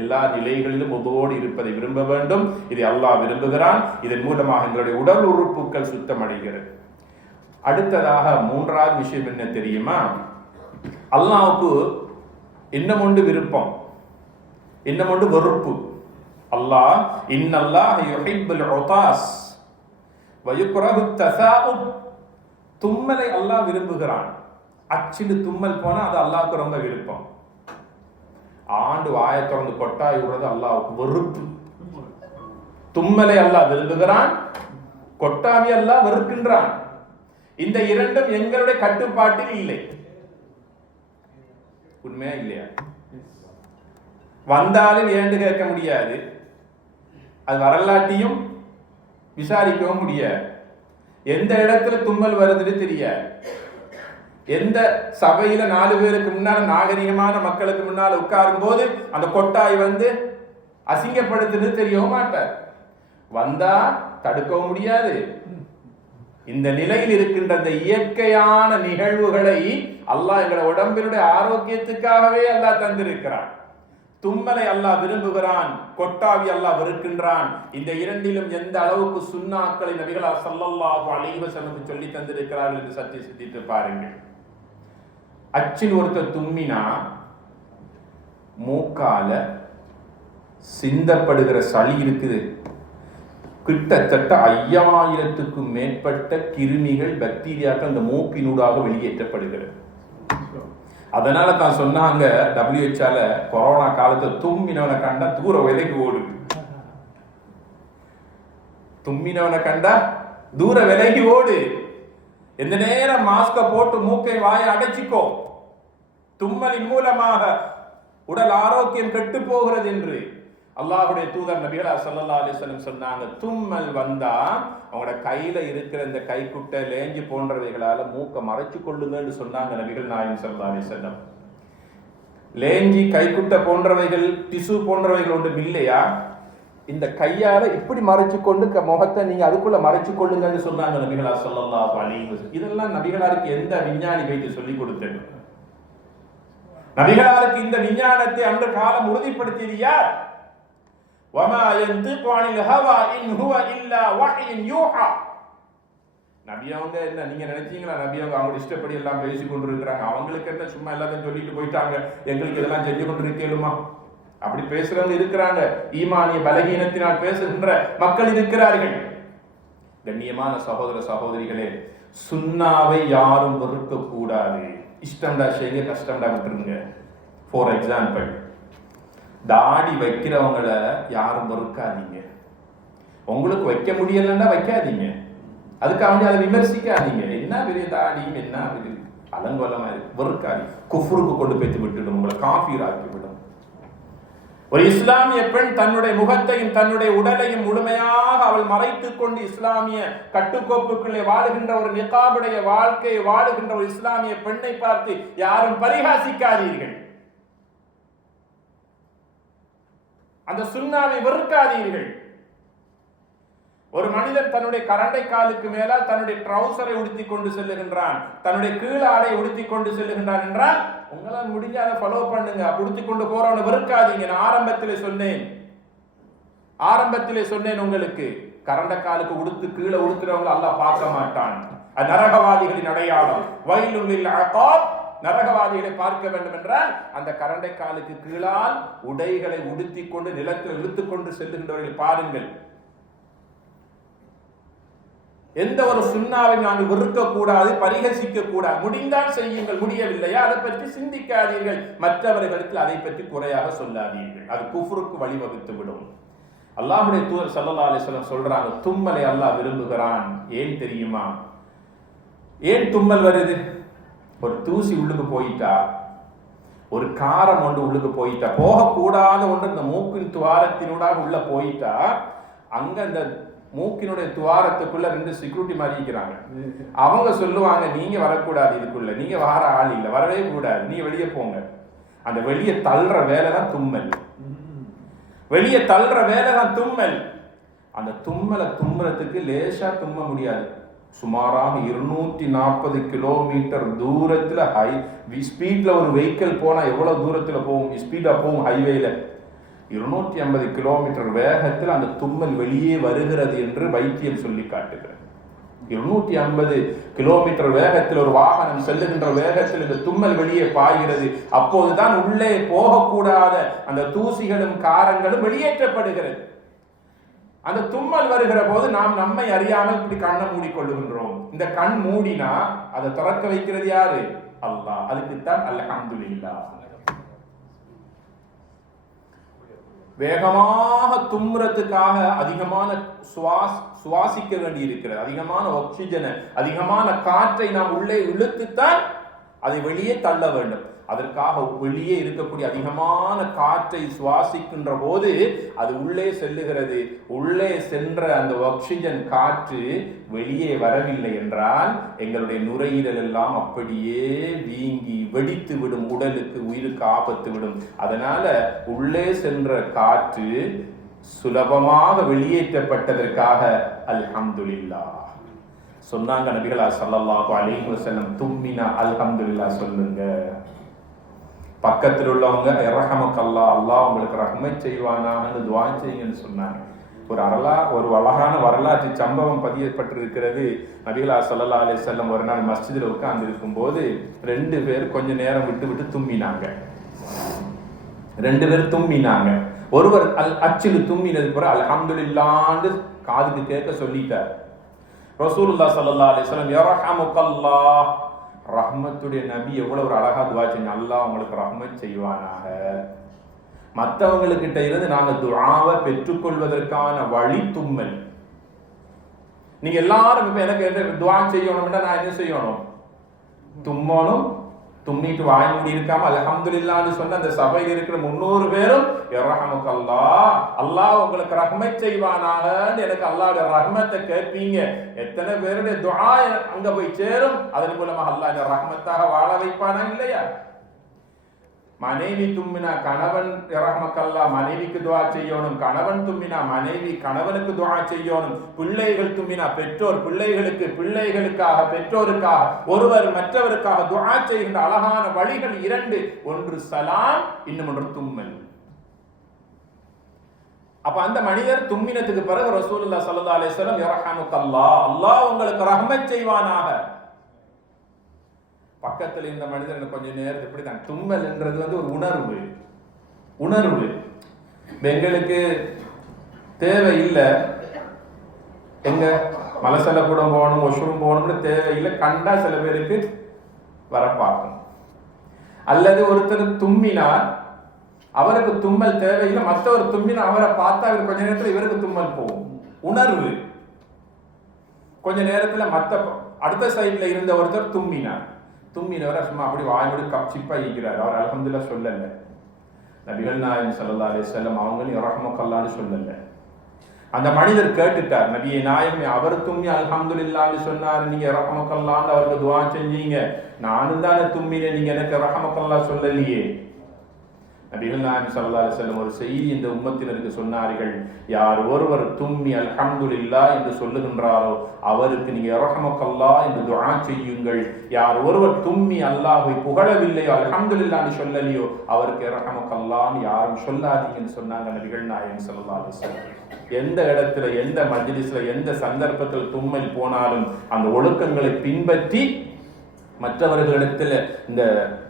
எல்லா நிலைகளிலும் உதுவோடு இருப்பதை விரும்ப வேண்டும். இதை அல்லாஹ் விரும்புகிறான். இதன் மூலமாக எங்களுடைய உடல் உறுப்புகள் சுத்தமடைகிறது. அடுத்ததாக 3வது விஷயம் என்ன தெரியுமா? அல்லாஹ்வுக்கு இன்னும் ஒன்று விருப்பம், இன்னும் ஒன்று வெறுப்பு. அல்லாஹ் இன்னல்லாஹ் யுஹிப்புல் உதாஸ் வ யுக்ரஹு தஸாஉப். தும்மலை அல்லாஹ் விரும்புகிறான். அச்சிடு தும்மல் போனா அது அல்லாஹ்வுக்கு ரொம்ப விருப்பம். ஆண்டு வாயை திறந்து கொட்டாய் விடுறது அல்லாஹ்வுக்கு வெறுப்பு. தும்மலை அல்லாஹ் விரும்புகிறான், கொட்டாவி அல்லாஹ் வெறுக்கின்றான். இந்த இரண்டும் எங்களுடைய கட்டுப்பாட்டில் இல்லை. உண்மையா இல்லையா? வந்தாலும் ஏண்டு கேட்க முடியாது, அது வரலாட்டியும் விசாரிக்கவும் முடியாது. எந்த இடத்துல தும்மல் வருதுன்னு தெரியாது. எந்த சபையில 4 பேருக்கு முன்னால நாகரிகமான மக்களுக்கு முன்னால உட்காரும் போது அந்த கொட்டாய் வந்து அசிங்கப்படுத்துன்னு தெரியவும் மாட்டார். வந்தா தடுக்கவும் முடியாது. இந்த நிலையில் இருக்கின்ற அந்த இயற்கையான நிகழ்வுகளை அல்லாஹ் எங்களை உடம்பினுடைய ஆரோக்கியத்துக்காகவே அல்லாஹ் தந்திருக்கிறான். தும்மலை அல்லாஹ் விரும்புகிறான், கொட்டாவி அல்லாஹ் வெறுக்கின்றான். இந்த இரண்டிலும் எந்த அளவுக்கு சுன்னாக்களை நபிகளார் ஸல்லல்லாஹு அலைஹி வஸல்லம் சொல்லி தந்திருக்கிறார்கள் என்று சற்று சிந்தித்து பாருங்கள். அச்சில் ஒருத்தர் தும்மினா மூக்கால சிந்தப்படுகிற சளி இருக்குது, கிட்டத்தட்ட 5000க்கும் மேற்பட்ட கிருமிகள், பாக்டீரியாக்கள் அந்த மூக்கினூடாக வெளியேற்றப்படுகிறது. அதனால தான் சொன்னாங்க WHO கொரோனா காலத்துல தும்மினவனை கண்டா தூர விலைக்கு ஓடுது. தும்மினவனை கண்டா தூர விலைக்கு ஓடு. எந்த நேரம் மாஸ்க போட்டு மூக்கை வாயை அடைச்சிக்கோ. தும்மலின் மூலமாக உடல் ஆரோக்கியம் கெட்டு போகிறது என்று அல்லாஹ்வுடைய தூதர் நபிகள் ஸல்லல்லாஹு அலைஹி வஸல்லம் சொன்னாங்க. தும்மல் வந்தா அவங்களோட கையில இருக்கிற இந்த கைக்குட்டை, லேஞ்சு போன்றவைகளால மூக்க மறைச்சு கொள்ளுங்கன்னு சொன்னாங்க நபிகள் நாயகம் ஸல்லல்லாஹு அலைஹி வஸல்லம். லேஞ்சி, கைக்குட்டை போன்றவைகள், டிசு போன்றவைகள் ஒன்றும் இல்லையா? இந்த கையால இப்படி மறைச்சு கொண்டு முகத்தை நீங்க அதுக்குள்ள மறைச்சு கொள்ளுங்கன்னு சொன்னாங்க நபிகளா ஸல்லல்லாஹு அலைஹி வஸல்லம். இதெல்லாம் நபிகளாருக்கு எந்த விஞ்ஞானி வைத்து சொல்லி கொடுத்தது? நபிகளாருக்கு இந்த விஞ்ஞானத்தை அன்று காலம் உறுதிப்படுத்தியது யார்? وَمَا يَنْطِقُ عَنِ الْهَوَى إِنْ هُوَ إِلَّا وَحْيٌ يُوحَى. நபி அவங்க என்ன நீங்க நினைச்சீங்களா? நபி அவங்க அவங்க இஷ்டப்படி எல்லாம் பேசி கொண்டு இருக்கிறாங்க. அவங்களுக்கு என்ன சும்மா எல்லாத்தையும் சொல்லிட்டு போயிட்டாங்க, எங்களுக்கு இதெல்லாம் செஞ்சு கொண்டு இருக்கேலுமா? அப்படி பேசுறவங்க இருக்கிறாங்க. ஈமானிய பலகீனத்தினால் பேசுகின்ற மக்கள் இருக்கிறார்கள். கண்ணியமான சகோதர சகோதரிகளே, சுன்னாவை யாரும் வெறுக்க கூடாது. இஷ்டம்டா செய்ய, கஷ்டம்டா விட்டுருங்க. ஃபார் எக்ஸாம்பிள், தாடி வைக்கிறவங்களை யாரும் வெறுக்காதீங்க. உங்களுக்கு வைக்க முடியலன்னா வைக்காதீங்க. அதுக்காக அதை விமர்சிக்காதீங்க. என்ன பெரிய தாடி, என்ன அலங்கோலமா இருக்கு, வெறுக்காதீங்க. குஃப்ருக்கு கொண்டு போய் விட்டுடும், உங்களை காஃபீர் ஆக்கிவிடும். ஒரு இஸ்லாமிய பெண் தன்னுடைய முகத்தையும் தன்னுடைய உடலையும் முழுமையாக அவள் மறைத்துக் கொண்டு இஸ்லாமிய கட்டுக்கோப்புக்குள்ளே வாழுகின்ற ஒரு நிகாபுடைய வாழ்க்கையை வாழுகின்ற ஒரு இஸ்லாமிய பெண்ணை பார்த்து யாரும் பரிகாசிக்காதீர்கள். அந்த சுன்னாவை வெறுக்காதீர்கள். ஒரு மனிதன் தன்னுடைய கரண்டை காலுக்கு மேலால் தன்னுடைய ட்ரௌசரை உடுத்தி கொண்டு செல்லுகின்றான், தன்னுடைய கீழாடை உடுத்தி கொண்டு செல்லுகின்றான் என்றால் உங்களால் முடிஞ்ச அதை ஃபாலோ பண்ணுங்க. உடுத்தி கொண்டு போறவனை வெறுக்காதீங்க. நான் ஆரம்பத்திலே சொன்னேன் உங்களுக்கு, கரண்ட காலுக்கு உடுத்து கீழே உடுத்துறவங்களை அல்லாஹ் பார்க்க மாட்டான். நரகவாதிகளின் அடையாளம். வயலுல் லில் அகாப், நரகவாதிகளை பார்க்க வேண்டும் என்றால் அந்த கரண்டை காலுக்கு கீழால் உடைகளை உடுத்திக் கொண்டு நிலத்தில் இழுத்துக் கொண்டு செல்லுகின்றவர்களை பாருங்கள். எந்த ஒரு சுண்ணாவை நாங்கள் வெறுக்க கூடாது, பரிகசிக்க கூடாது. முடிந்தால் செய்யுங்கள், முடியவில்லையா அதை பற்றி சிந்திக்காதீர்கள், மற்றவர்களுக்கு அதை பற்றி குறையாக சொல்லாதீர்கள், அது குஃப்ருக்கு வழிவகுத்து விடும். அல்லாஹ்வுடைய தூதர் ஸல்லல்லாஹு அலைஹி வஸல்லம் சொல்றாங்க, தும்மலை அல்லாஹ் விரும்புகிறான். ஏன் தெரியுமா? ஏன் தும்மல் வருது? ஒரு தூசி உள்ளுக்கு போயிட்டா, ஒரு காரம் ஒன்று உள்ளுக்கு போயிட்டா, போகக்கூடாத ஒன்று இந்த மூக்கின் துவாரத்தினூடாக உள்ள போயிட்டா, அங்க அந்த மூக்கினுடைய துவாரத்துக்குள்ள 2 செக்யூரிட்டி மாதிரி இருக்கிறாங்க. அவங்க சொல்லுவாங்க, நீங்க வரக்கூடாது இதுக்குள்ள, நீங்க வர ஆள் இல்லை, வரவே கூடாது, நீங்க வெளியே போங்க. அந்த வெளியே தள்ளுற வேலை தான் தும்மல். வெளியே தள்ளுற வேலை தான் தும்மல். அந்த தும்மலை தும்முறதுக்கு லேசா தும்ம முடியாது. சுமாராக 240 கிலோமீட்டர் தூரத்துல ஹை ஸ்பீட்ல ஒரு வெஹிக்கிள் போனா எவ்வளவு தூரத்துல போகும், ஸ்பீடா போகும் ஹைவேல. 250 கிலோமீட்டர் வேகத்தில் அந்த தும்மல் வெளியே வருகிறது என்று வைத்தியம் சொல்லி காட்டுகிறது. 250 கிலோமீட்டர் வேகத்தில் ஒரு வாகனம் செல்லுகின்ற வேகத்தில் இந்த தும்மல் வெளியே பாய்கிறது. அப்போதுதான் உள்ளே போகக்கூடாத அந்த தூசிகளும் காரங்களும் வெளியேற்றப்படுகிறது. அந்த தும்மல் வருகிற போது நாம் நம்மை அறியாமல் இப்படி கண்ணை மூடிக்கொள்ளுகின்றோம். இந்த கண் மூடினா அதை திறக்க வைக்கிறது யாரு? அல்லாஹ். அதுக்குத்தான் அல்ஹம்துலில்லாஹ். வேகமாக தும்முறதுக்காக அதிகமான சுவாசிக்க வேண்டி இருக்கிறது. அதிகமான ஆக்சிஜனை, அதிகமான காற்றை நாம் உள்ளே இழுத்துத்தான் அதை வெளியே தள்ள வேண்டும். அதற்காக வெளியே இருக்கக்கூடிய அதிகமான காற்றை சுவாசிக்கின்ற போது அது உள்ளே செல்லுகிறது. உள்ளே சென்ற அந்த ஆக்சிஜன் காற்று வெளியே வரவில்லை என்றால் எங்களுடைய நுரையீரல் எல்லாம் அப்படியே வீங்கி வெடித்து விடும், உடலுக்கு உயிருக்கு ஆபத்து விடும். அதனால உள்ளே சென்ற காற்று சுலபமாக வெளியேற்றப்பட்டதற்காக அல்ஹம்துலில்லாஹ் சொன்னாங்க நபிகளார் ஸல்லல்லாஹு அலைஹி வஸல்லம். தும்மினா அல்ஹம்துலில்லாஹ் சொல்லுங்க. பக்கத்தில் உள்ளவங்க இரஹமக்கல்லாஹ், அல்லாஹ் உங்களுக்கு ரஹ்மத் செய்வானான்னு துஆ செய்யுங்கன்னு சொன்னாங்க. ஒரு அழகான வரலாற்று சம்பவம் பதியப்பட்டிருக்கிறது. நபிகளார் ஸல்லல்லாஹு அலைஹி வஸல்லம் ஒரு நாள் மஸ்ஜிதில் உட்கார்ந்து இருக்கும்போது 2 பேர் கொஞ்ச நேரம் விட்டு தும்மினாங்க. 2 பேர் தும்மினாங்க. ஒருவர் அச்சில் தும்மினது பிற அல்ஹம்துலில்லாஹ்னு காதுக்கு கேட்க சொல்லிட்டார். ரசூலுல்லாஹ் ஸல்லல்லாஹு அலைஹி வஸல்லம் யர்ஹமுக்கல்லாஹ், ரஹ்மத்துடைய நபி எவ்வளவு ஒரு அழகா துஆ செஞ்சு, அல்லாஹ் உங்களுக்கு ரஹ்மத் செய்வானாக. மற்றவங்களுக்கிட்ட இருந்து நாங்க துஆவை பெற்றுக்கொள்வதற்கான வழி தும்மல். நீங்க எல்லாரும் இப்ப எனக்கு துஆ செய்யணும்னா நான் என்ன செய்யணும்? தும்மணும். தும்மிட்டு வாய் மூடி இருக்காம அல்ஹம்துலில்லாஹ்னு சொன்ன அந்த சபையில் இருக்கிற 300 பேரும் யர்ஹமுக்கல்லாஹ், அல்லாஹ் உங்களுக்கு ரஹ்மத் செய்வானாகன்னு எனக்கு அல்லாஹ்வுடைய ரஹ்மத்தை கேட்பீங்க. எத்தனை பேருடைய துஆ அங்க போய் சேரும். அதன் மூலமாக அல்லாஹ் இந்த ரஹ்மத்தாக வாழ வைப்பானா இல்லையா? மனைவி தும்மினா கணவன் இரஹமக்கல்லாஹ் மனைவிக்கு துஆ செய்யணும். கணவன் தும்மினா மனைவி கணவனுக்கு துஆ செய்யணும். பிள்ளைகள் தும்மினா பெற்றோர் பிள்ளைகளுக்கு, பிள்ளைகளுக்காக பெற்றோருக்காக, ஒருவர் மற்றவருக்காக துஆ செய்கின்ற அழகான வழிகள் 2. ஒன்று சலாம், இன்னும் ஒன்று தும்மல். அப்ப அந்த மனிதர் தும்மினத்துக்கு பிறகு ரசூலுல்லாஹ் ஸல்லல்லாஹு அலைஹி வஸல்லம் யர்ஹமுக்கல்லாஹ், அல்லாஹ் உங்களுக்கு ரஹ்மத் செய்வானாக. பக்கத்தில் இந்த மனிதன் கொஞ்ச நேரத்துக்கு இப்படிதான். தும்மல் என்றது ஒரு உணர்வு. எங்களுக்கு தேவையில்லை, எங்க மலசல கூட போகணும், ஒஷ்ரூம் போகணும்னு தேவையில்லை. கண்டா சில பேருக்கு வர பார்க்கணும். அல்லது ஒருத்தர் தும்மினார், அவருக்கு தும்மல் தேவையில்லை, மற்றவர் தும்மினா அவரை பார்த்தா அவர் கொஞ்ச நேரத்தில் இவருக்கு தும்மல் போகும். உணர்வு. கொஞ்ச நேரத்தில் அடுத்த சைட்ல இருந்த ஒருத்தர் தும்மினவரை சும்மா அப்படி வாய்மொழி கப்சிப்பா இருக்கிறார். அவர் அல்ஹம்துலில்லாஹ் சொல்லல. நபிகள் நாயகம் ஸல்லல்லாஹு அலைஹி வஸல்லம் அவங்களும் யர்ஹமுக்கல்லாஹ்னு சொல்லல. அந்த மனிதர் கேட்டுட்டார், நபியே நாயகமே, அவர் தும்மி அல்ஹம்துலில்லாஹ்னு சொன்னார், நீங்க யர்ஹமுக்கல்லாஹ்னு அவருக்கு துஆ செஞ்சீங்க. நானும் தானே தும்மினேன், நீங்க எனக்கு யர்ஹமுக்கல்லாஹ் சொல்லலையே. நபிகள் நாயகம் ஸல்லல்லாஹு அலைஹி வஸல்லம் ஒரு செய்தி இந்த உம்மத்தினருக்கு சொன்னார்கள், யார் ஒருவர் தும்மி அல்ஹம்துலில்லாஹ் என்று சொல்லுகின்றாரோ அவருக்கு நீங்க இரஹமக்கல்லாஹ் என்று துஆ செய்யுங்கள். யார் ஒருவர் தும்மி அல்லாஹ்வை புகழவில்லையோ அல்ஹம்துலில்லாஹ் என்று சொல்லலையோ அவருக்கு இரஹமக்கல்லாஹ் யாரும் சொல்லாதீங்கன்னு சொன்னாங்க நபிகள் நாயகம் ஸல்லல்லாஹு அலைஹி வஸல்லம். எந்த இடத்துல, எந்த மஜ்லிஸ்ல, எந்த சந்தர்ப்பத்தில் தும்மல் போனாலும் அந்த ஒழுக்கங்களை பின்பற்றி மற்றவர்களிடத்தில் இந்த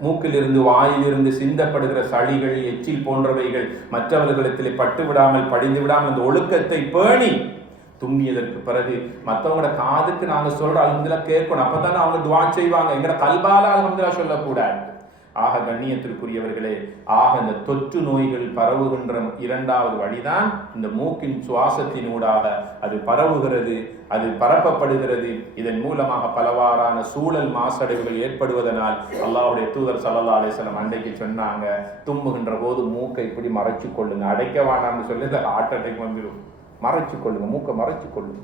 மூக்கிலிருந்து வாயிலிருந்து சிந்தப்படுகிற சளிகள், எச்சில் போன்றவைகள் மற்றவர்களிடத்தில் பட்டு விடாமல், படிந்து விடாமல் அந்த ஒழுக்கத்தை பேணி தும்மியதற்கு பிறகு மற்றவங்களோட காதுக்கு நாங்கள் சொல்ற அல்ஹம்துலில்லாஹ் கேட்கணும். அப்பதானே அவங்க துஆ செய்வாங்க. எங்கட கல்பால அல்ஹம்துலில்லாஹ் சொல்லக்கூடாது. ஆக கண்ணியத்திற்குரியவர்களே, இந்த தொற்று நோய்கள் பரவுகின்ற இரண்டாவது வழிதான் இந்த மூக்கின் சுவாசத்தினூடாக அது பரவுகிறது, அது பரப்பப்படுகிறது. இதன் மூலமாக பலவாறான சூழல் மாசடைவுகள் ஏற்படுவதனால் அல்லாஹ்வுடைய தூதர் ஸல்லல்லாஹு அலைஹி வஸல்லம் அன்றைக்கு சொன்னாங்க, தும்முகின்ற போது மூக்கை இப்படி மறைச்சு கொள்ளுங்க, அடைக்க வேண்டாம்னு சொல்லி ஹார்ட் அட்டாக் வந்துடும். மறைச்சு கொள்ளுங்க, மூக்கை மறைச்சு கொள்ளுங்க.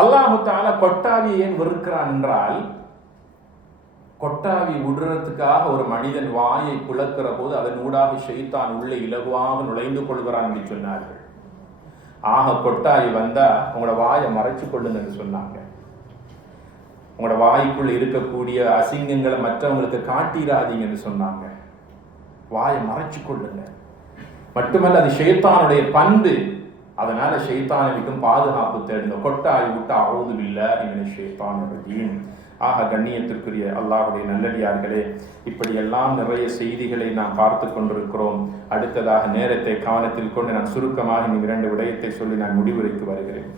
அல்லாஹ் தஆலா கொட்டாவியை ஏன் வெறுக்கிறான் என்றால், கொட்டாவி விடுறதுக்காக ஒரு மனிதன் வாயை புழக்கிற போது அதன் ஊடாக ஷைத்தான் உள்ளே இலகுவாக நுழைந்து கொள்கிறான் என்று சொன்னார்கள். கொட்டாவி வந்தா உங்களோட வாயை மறைச்சு கொள்ளுங்கன்னு சொன்னாங்க. உங்களோட வாய்க்குள்ள இருக்கக்கூடிய அசிங்கங்களை மற்றவங்களுக்கு காட்டிடாதீங்கன்னு சொன்னாங்க. வாயை மறைச்சு கொள்ளுங்க. மட்டுமல்ல, அது ஷைத்தானுடைய பண்பு. அதனால ஷைத்தானை விட்டும் பாதுகாப்பு தேடுங்க. கொட்டாவி விட்டு அஊது பில்லாஹி மினஷ் ஷைத்தானிர் ரஜீம். கண்ணியத்திற்குரிய அல்லாஹ்வுடைய நல்லடியார்களே, இப்படியெல்லாம் நிறைய செய்திகளை நாம் பார்த்து கொண்டிருக்கிறோம். அடுத்ததாக நேரத்தை கவனத்தில் கொண்டு நான் சுருக்கமாக இந்த 2 விடயத்தை சொல்லி நான் முடிவுரைக்கு வருகிறேன்.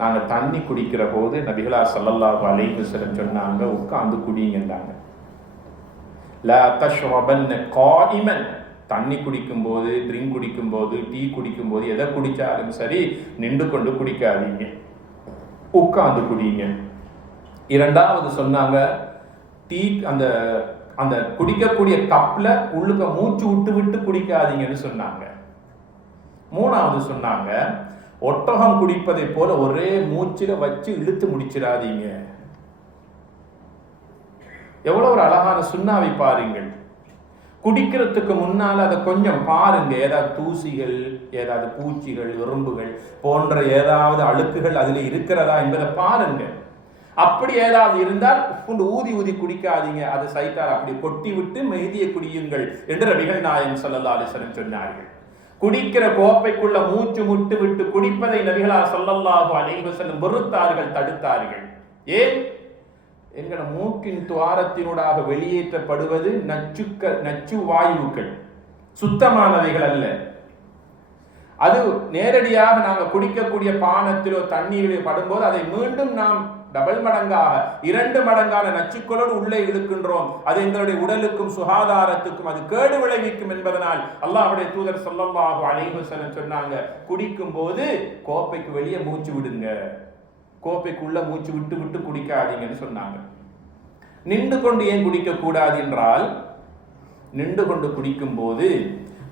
நாங்கள் தண்ணி குடிக்கிற போது நபிகளார் ஸல்லல்லாஹு அலைஹி வஸல்லம் சொன்னாங்க, உட்கார்ந்து குடிங்கன்றாங்க. லா தஷ்ரபன்ன காயிமன். தண்ணி குடிக்கும் போது, ட்ரிங்க் குடிக்கும் போது, டீ குடிக்கும் போது, எதை குடிச்சாலும் சரி நின்று கொண்டு குடிக்காதீங்க, உட்கார்ந்து குடிங்க. இரண்டாவது சொன்னாங்க, டீ அந்த அந்த குடிக்கக்கூடிய கப்ல உள்ளுக்க மூச்சு விட்டு விட்டு குடிக்காதீங்கன்னு சொன்னாங்க. மூணாவது சொன்னாங்க, ஒட்டகம் குடிப்பதை போல ஒரே மூச்சில வச்சு இழுத்து முடிச்சிடாதீங்க. எவ்வளவு ஒரு அழகான சுண்ணாவை பாருங்கள். குடிக்கிறதுக்கு முன்னால அதை கொஞ்சம் பாருங்க, ஏதாவது தூசிகள், ஏதாவது பூச்சிகள், எறும்புகள் போன்ற ஏதாவது அழுக்குகள் அதுல இருக்கிறதா என்பதை பாருங்க. அப்படி ஏதாவது இருந்தால் ஊதி ஊதி குடிக்காதீங்க, அது சைத்தால் அப்படி கொட்டி விட்டு மெய்தியை குடியுங்கள் என்று நபிகள் நாயகம் ஸல்லல்லாஹு அலைஹி வஸல்லம் சொன்னார்கள். குடிக்கிற கோப்பைக்குள்ள மூச்சு முட்டு விட்டு குடிப்பதை நபிகளார் ஸல்லல்லாஹு அலைஹி வஸல்லம் வெறுத்தார்கள், தடுத்தார்கள். ஏன்? எங்கட மூக்கின் துவாரத்தினூடாக வெளியேற்றப்படுவது நச்சு வாயுக்கள், சுத்தமானவைகள் அல்ல. அது நேரடியாக நாங்கள் குடிக்கக்கூடிய பானத்திலோ தண்ணீரிலோ படும்போது அதை மீண்டும் நாம் டபுள் மடங்காக 2 மடங்கான நச்சுக்களோடு உள்ளே இழுக்கின்றோம். அது எங்களுடைய உடலுக்கும் சுகாதாரத்துக்கும் அது கேடு விளைவிக்கும் என்பதனால் அல்லாஹ்வுடைய தூதர் ஸல்லல்லாஹு அலைஹி வஸல்லம் சொன்னாங்க, குடிக்கும் போது கோப்பைக்கு வெளியே மூச்சு விடுங்க, கோப்பைக்குள்ள மூச்சு விட்டு விட்டு குடிக்காதீங்கன்னு சொன்னாங்க. நின்று கொண்டு ஏன் குடிக்க கூடாது என்றால், நின்று கொண்டு குடிக்கும் போது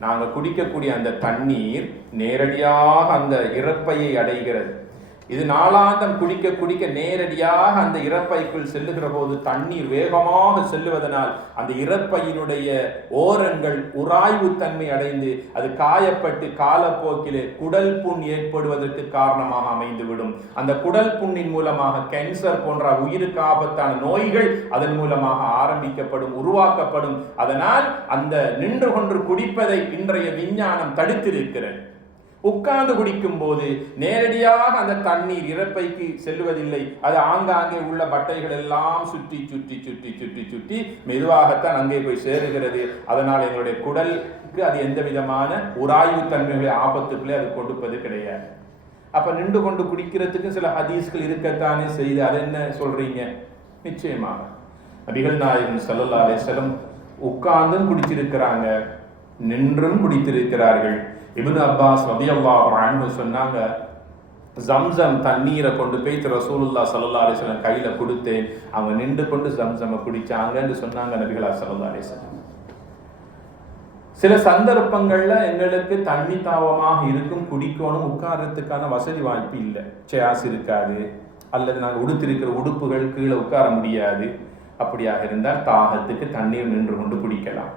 நாங்கள் குடிக்கக்கூடிய அந்த தண்ணீர் நேரடியாக அந்த இறப்பையை அடைகிறது. இது நாளாந்தம் குடிக்க குடிக்க நேரடியாக அந்த இறப்பைக்குள் செல்லுகிற போது தண்ணீர் வேகமாக செல்லுவதனால் அந்த இறப்பையினுடைய ஓரங்கள் உராய்வு தன்மை அடைந்து அது காயப்பட்டு காலப்போக்கிலே குடல் புண் ஏற்படுவதற்கு காரணமாக அமைந்துவிடும். அந்த குடல் புண்ணின் மூலமாக கேன்சர் போன்ற உயிருக்கு ஆபத்தான நோய்கள் அதன் மூலமாக ஆரம்பிக்கப்படும், உருவாக்கப்படும். அதனால் அந்த நின்று கொண்டு குடிப்பதை இன்றைய விஞ்ஞானம் தடுத்திருக்கிறது. உட்கார்ந்து குடிக்கும் போது நேரடியாக அந்த தண்ணீர் இறப்பைக்கு செல்லுவதில்லை. அது ஆங்காங்கே உள்ள பட்டைகள் எல்லாம் சுற்றி சுற்றி சுற்றி சுற்றி சுற்றி மெதுவாகத்தான் அங்கே போய் சேருகிறது. அதனால் எங்களுடைய குடலுக்கு அது எந்த விதமான உராய்வு தன்மைகளை ஆபத்துக்களை அது கொடுப்பது கிடையாது. அப்ப நின்று கொண்டு குடிக்கிறதுக்கு சில ஹதீஸ்கள் இருக்கத்தானே செய்து, அதை என்ன சொல்றீங்க? நிச்சயமாக நபிகள் நாயகம் ஸல்லல்லாஹு அலைஹி வஸல்லம் உட்கார்ந்தும் குடிச்சிருக்கிறாங்க, நின்றும் குடித்திருக்கிறார்கள். இப்னு அப்பாஸ் ரலியல்லாஹு அன்ஹு சொன்னாங்க, ஜம்சம் தண்ணீரை கொண்டு போய் ரசூலுல்லாஹ் ஸல்லல்லாஹு அலைஹி வஸல்லம் கையில கொடுத்தேன், அவங்க நின்று கொண்டு ஜம்சம குடிச்சாங்கன்னு சொன்னாங்க நபிகளார் ஸல்லல்லாஹு அலைஹி வஸல்லம். சில சந்தர்ப்பங்கள்ல எங்களுக்கு தண்ணி தாவமாக இருக்கும், குடிக்கணும், உட்கார்றதுக்கான வசதி வாய்ப்பு இல்லை, சேர்ஸ் இருக்காது, அல்லது நாங்கள் உடுத்திருக்கிற உடுப்புகள் கீழே உட்கார முடியாது. அப்படியாக இருந்தால் தாகத்துக்கு தண்ணீர் நின்று கொண்டு குடிக்கலாம்.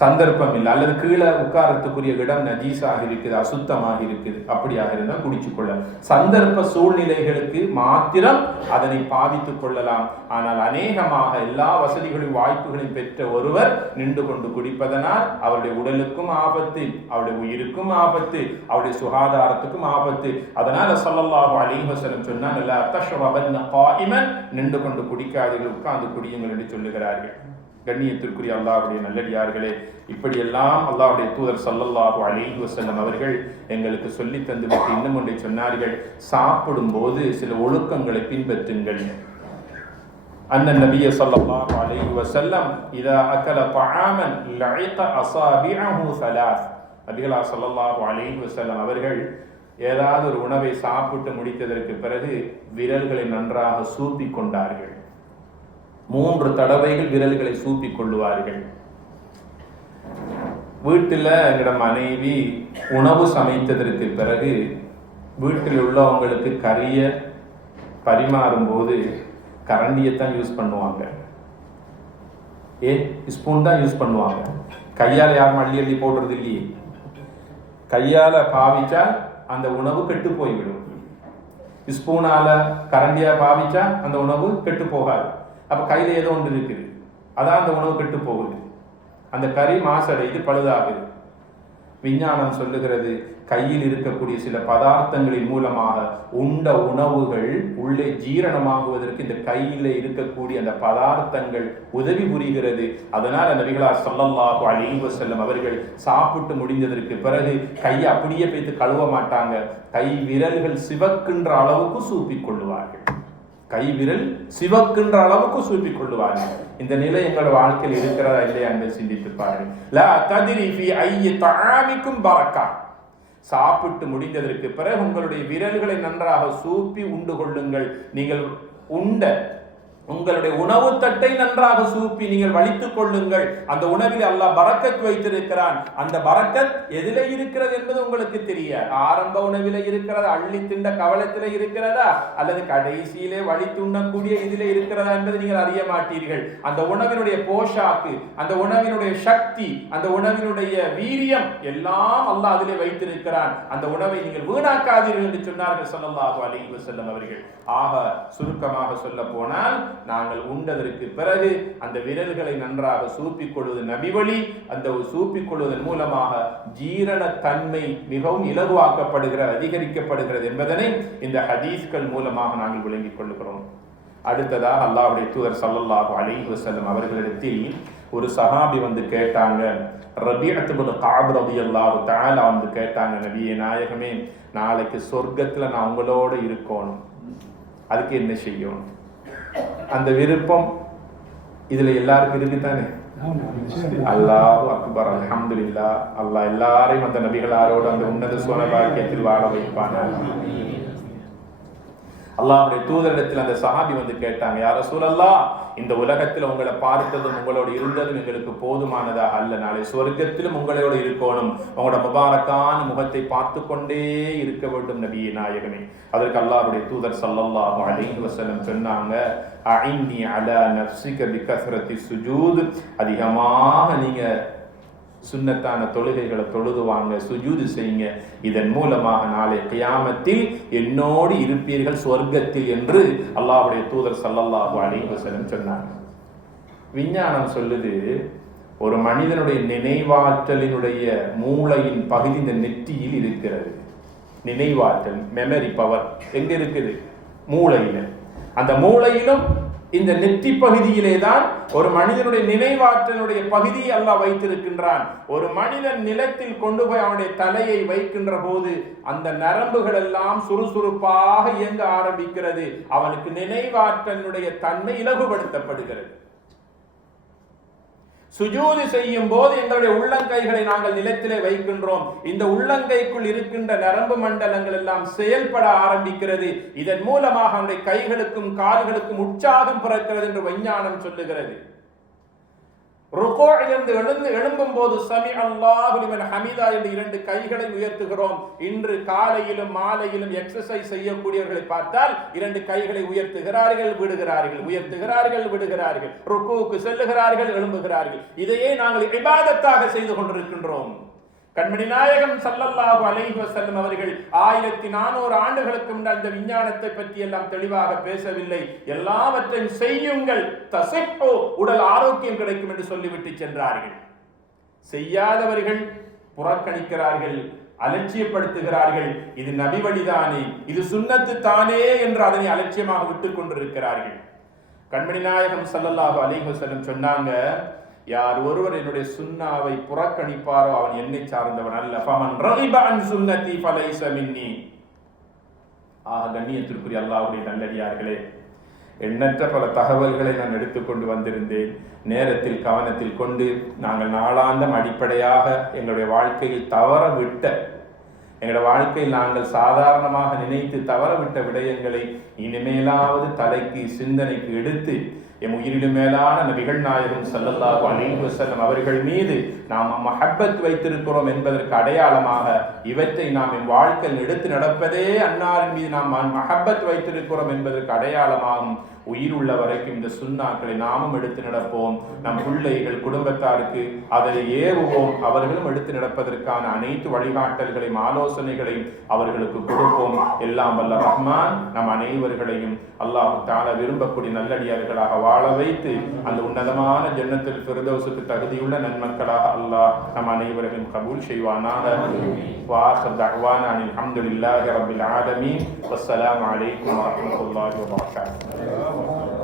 சந்தர்ப்பம் இல்லை, அல்லது கீழே உட்காரத்துக்குரிய இடம் நஜீஸாக இருக்குது, அசுத்தமாக இருக்குது, அப்படியாக இருந்தால் குடிச்சு கொள்ளலாம். சந்தர்ப்ப சூழ்நிலைகளுக்கு மாத்திரம் அதனை பாவித்துக் கொள்ளலாம். ஆனால் அநேகமாக எல்லா வசதிகளையும் வாய்ப்புகளையும் பெற்ற ஒருவர் நின்று கொண்டு குடிப்பதனால் அவருடைய உடலுக்கும் ஆபத்து, அவருடைய உயிருக்கும் ஆபத்து, அவருடைய சுகாதாரத்துக்கும் ஆபத்து. அதனால ஸல்லல்லாஹு அலைஹி வஸல்லம் சொன்னாங்க, லா தஷ்ரபன்ன காயிமன், நின்று கொண்டு குடிக்காதீர்கள், உட்கார்ந்து குடியுங்கள் என்று சொல்லுகிறார்கள். கண்ணியத்திற்குரிய அல்லாஹ்வுடைய நல்லடியார்களே, இப்படியெல்லாம் அல்லாஹ்வுடைய தூதர் ஸல்லல்லாஹு அலைஹி வஸல்லம் அவர்கள் எங்களுக்கு சொல்லி தந்துவிட்டு இன்னும் ஒன்றை சொன்னார்கள். சாப்பிடும் போது சில ஒழுக்கங்களை பின்பற்றுங்கள். அன்னன் நபிய ஸல்லல்லாஹு அலைஹி வஸல்லம் இதா அகல தஆமன் லஇக அஸாபிஹு ஸலாஸ். நபிகளார் ஸல்லல்லாஹு அலைஹி வஸல்லம் அவர்கள் ஏதாவது ஒரு உணவை சாப்பிட்டு முடித்ததற்கு பிறகு விரல்களை நன்றாக சூப்பி கொண்டார்கள். 3 தடவைகள் விரல்களை சூப்பி கொள்ளுவார்கள். வீட்டில் எங்களோட மனைவி உணவு சமைத்ததற்கு பிறகு வீட்டில் உள்ளவங்களுக்கு கறிய பரிமாறும் போது கரண்டியைத்தான் யூஸ் பண்ணுவாங்க, ஸ்பூன் தான் யூஸ் பண்ணுவாங்க. கையால் யாரும் அள்ளி அள்ளி போடுறது இல்லையே. கையால் பாவிச்சா அந்த உணவு கெட்டு போய்விடும். ஸ்பூனால கரண்டியா பாவிச்சா அந்த உணவு கெட்டு போகாது. அப்ப கையில ஏதோ ஒன்று இருக்குது, அதான் அந்த உணவு கெட்டு போகுது, அந்த கறி மாசடைந்து பழுதாகுது. விஞ்ஞானம் சொல்லுகிறது, கையில் இருக்கக்கூடிய சில பதார்த்தங்களின் மூலமாக உண்ட உணவுகள் உள்ளே ஜீரணமாகுவதற்கு இந்த கையில் இருக்கக்கூடிய அந்த பதார்த்தங்கள் உதவி புரிகிறது. அதனால நபிகளார் ஸல்லல்லாஹு அலைஹி வஸல்லம் அவர்கள் சாப்பிட்டு முடிந்ததற்கு பிறகு கையை அப்படியே வைத்து கழுவ மாட்டாங்க. கை விரல்கள் சிவக்கின்ற அளவுக்கு சூப்பிக் கொள்ளுவார்கள். கை விரல் சிவக்கின்ற அளவுக்கு சூப்பிக் கொள்ளுவார்கள். இந்த நிலை எங்களோட வாழ்க்கையில் இருக்கிறதா இல்லையா என்று சிந்தித்து பாருங்கள். லா தத்ரி ஃபீ ஐயி தஆமிக்கும் பரக்கா. சாப்பிட்டு முடிந்ததற்கு பிறகு உங்களுடைய விரல்களை நன்றாக சூப்பி உண்டு கொள்ளுங்கள். நீங்கள் உண்ட உங்களுடைய உணவு தட்டை நன்றாக சூப்பி நீங்கள் வலித்துக் கொள்ளுங்கள். அந்த உணவில் அல்லாஹ் பரக்கத் வைத்திருக்கிறான். அந்த பரக்கத் எதிலே இருக்கிறது என்பது உங்களுக்கு தெரியாது. ஆரம்ப உணவில இருக்கிறதா, அள்ளி திண்ட கவலத்திலே இருக்கிறதா, அல்லது கடைசியிலே வலித்து உண்ணக்கூடிய இதிலே இருக்கிறதா என்பது நீங்கள் அறிய மாட்டீர்கள். அந்த உணவினுடைய போஷாக்கு, அந்த உணவினுடைய சக்தி, அந்த உணவினுடைய வீரியம் எல்லாம் அல்லாஹ் அதிலே வைத்திருக்கிறான். அந்த உணவை நீங்கள் வீணாக்காதீர்கள் என்று சொன்னார்கள் ஸல்லல்லாஹு அலைஹி வஸல்லம் அவர்கள். ஆக சுருக்கமாக சொல்ல போனால், நாங்கள் உண்டதற்கு பிறகு அந்த விரல்களை நன்றாக சூப்பிக் கொள்வது நபி வழி. அந்த சூப்பிக் கொள்வதன் மூலமாக ஜீரண தன்மை மிகவும் இலகுவாக்கப்படுகிறது, அதிகரிக்கப்படுகிறது என்பதனை இந்த ஹதீஸ்கள் மூலமாக நாங்கள் விளங்கிக் கொள்ளுகிறோம். அடுத்ததாக அல்லாஹ்வுடைய தூதர் ஸல்லல்லாஹு அலைஹி வஸல்லம் அவர்களிடத்தில் ஒரு சஹாபி வந்து கேட்டாங்க. ரபீஅத் இப்னு கஅப் ரலியல்லாஹு தஆலா வந்து கேட்டாங்க, நபியே நாயகமே, நாளைக்கு சொர்க்கத்துல நான் உங்களோட இருக்கணும், அதுக்கு என்ன செய்யணும்? அந்த விருப்பம் இதுல எல்லாருக்கும் இருக்குதானே? அல்லாஹு அக்பர், அல்ஹம்துலில்லாஹ். அல்லாஹ் எல்லாரையும் அந்த நபிகளாரோடு அந்த உன்னத சுவனபாக்கியத்தில் வாழ வைப்பானாக. அல்லாஹ்வுடைய தூதரிடத்தில் அந்த சஹாபி வந்து கேட்டாங்க, யா ரசூலல்லாஹ், இந்த உலகத்தில் உங்களை பார்த்ததும் உங்களோடு இருந்ததும் எங்களுக்கு போதுமானதா அல்ல, நாளை சொர்க்கத்திலும் உங்களோடு இருக்கணும், உங்களோட முபாரக்கான முகத்தை பார்த்து கொண்டே இருக்க வேண்டும் நபியே நாயகமே. அதற்கு அல்லாஹ்வுடைய தூதர் ஸல்லல்லாஹு அலைஹி வஸல்லம் சொன்னாங்க, அஇன்னி அலா நஃப்ஸிக பிகஸ்ரத்தி சுஜூத். அதிகமாக நீங்க சுன்னத்தான தொழுகைகளை தொழுதுவாங்க, சுஜூது செய்யுங்க. இதன் மூலமாக நாளை கியாமத்தில் என்னோடு இருப்பீர்கள் சொர்க்கத்தில் என்று அல்லாஹ்வுடைய தூதர் ஸல்லல்லாஹு அலைஹி வஸல்லம் சொன்னாங்க. விஞ்ஞானம் சொல்லுது, ஒரு மனிதனுடைய நினைவாற்றலினுடைய மூளையின் பகுதி இந்த நெற்றியில் இருக்கிறது. நினைவாற்றல், மெமரி பவர் எங்க இருக்குது? மூளையில. அந்த மூளையிலும் இந்த நெற்றி பகுதியிலே தான் ஒரு மனிதனுடைய நினைவாற்றலுடைய பகுதியை அல்லாஹ் வைத்திருக்கின்றான். ஒரு மனிதன் நிலத்தில் கொண்டு போய் அவனுடைய தலையை வைக்கின்ற போது அந்த நரம்புகள் எல்லாம் சுறுசுறுப்பாக இயங்க ஆரம்பிக்கிறது. அவனுக்கு நினைவாற்றலுடைய தன்மை இலகுபடுத்தப்படுகிறது. சுஜூது செய்யும் போது எங்களுடைய உள்ளங்கைகளை நாங்கள் நிலத்திலே வைக்கின்றோம். இந்த உள்ளங்கைக்குள் இருக்கின்ற நரம்பு மண்டலங்கள் எல்லாம் செயல்பட ஆரம்பிக்கிறது. இதன் மூலமாக அவனுடைய கைகளுக்கும் கால்களுக்கும் உற்சாகம் பிறக்கிறது என்று விஞ்ஞானம் சொல்லுகிறது. ருகூஇலிருந்து எழும்பும் போது சமி அல்லாஹு லிமன் ஹமீதா என்று 2 கைகளை உயர்த்துகிறோம். இன்று காலையிலும் மாலையிலும் எக்ஸசைஸ் செய்யக்கூடியவர்களை பார்த்தால் 2 கைகளை உயர்த்துகிறார்கள், விடுகிறார்கள், உயர்த்துகிறார்கள், விடுகிறார்கள், ருகூக்கு செல்லுகிறார்கள், எழும்புகிறார்கள். இதையே நாங்கள் இபாதத்தாக செய்து கொண்டிருக்கின்றோம். கண்மணி நாயகம் ஸல்லல்லாஹு அலைஹி வஸல்லம் அவர்கள் 1400 ஆண்டுகளுக்கு முன்னால் இந்த விஞ்ஞானத்தை பற்றி எல்லாம் தெளிவாக பேசவில்லை. எல்லாவற்றையும் செய்யுங்கள், தஸிஹு, உடல் ஆரோக்கியம் கிடைக்கும் என்று சொல்லிவிட்டு சென்றார்கள். செய்யாதவர்கள் புறக்கணிக்கிறார்கள், அலட்சியப்படுத்துகிறார்கள். இது நபி வழிதானே, இது சுன்னத்து தானே என்று அதனை அலட்சியமாக விட்டுக் கொண்டிருக்கிறார்கள். கண்மணி நாயகம் ஸல்லல்லாஹு அலைஹி வஸல்லம் சொன்னாங்க, யார் ஒருவர் என்னுடைய சுன்னாவை புறக்கணிப்பாரோ அவன் என்னை சார்ந்தவன் அல்ல. ஃபமன் ரகிப அன் சுன்னதி ஃபலைஸ மின்னி. கண்ணியத்திற்குரிய அல்லாஹ்வுடைய நல்லடியார்களே, எண்ணற்ற பல தகவல்களை நான் எடுத்துக்கொண்டு வந்திருந்தேன். நேரத்தில் கவனத்தில் கொண்டு நாங்கள் நாளாந்தம் அடிப்படையாக எங்களுடைய வாழ்க்கையில் தவறவிட்ட, எங்களுடைய வாழ்க்கையில் நாங்கள் சாதாரணமாக நினைத்து தவறவிட்ட விடயங்களை இனிமேலாவது தலைக்கு சிந்தனைக்கு எடுத்து எம் உயிரிலும் மேலான நபிகள் நாயகம் ஸல்லல்லாஹு அலைஹி வஸல்லம் அவர்கள் மீது நாம் மஹப்பத் வைத்திருக்கிறோம் என்பதற்கு அடையாளமாக இவற்றை நாம் என் வாழ்க்கையில் எடுத்து நடப்பதே அன்னாரின் மீது நாம் மஹப்பத் வைத்திருக்கிறோம் என்பதற்கு அடையாளமாகும். உயிர் உள்ள வரைக்கும் இந்த சுன்னாக்களை நாமும் எடுத்து நடப்போம். நம் பிள்ளைகள் குடும்பத்தாருக்கு அதை ஏவுவோம். அவர்களும் எடுத்து நடப்பதற்கான அனைத்து வழிகாட்டல்களையும் ஆலோசனைகளையும் அவர்களுக்கு கொடுப்போம். எல்லாம் வல்ல ரஹ்மான் நம் அனைவர்களையும் அல்லாஹ் தஆலா விரும்பக்கூடிய நல்லடியார்களாக வாழ வைத்து அந்த உன்னதமான ஜன்னத்துல் ஃபிர்தௌஸுக்கு தகுதியுள்ள நன்மக்களாக அல்லாஹ் நம் அனைவரையும் கபூல் செய்வானாக. வாஹிர் தஅவானா அல்ஹம்துலில்லாஹி ரப்பில் ஆலமீன். வஸ்ஸலாமு அலைக்கும் வரஹ்மத்துல்லாஹி வபரகாத்துஹு.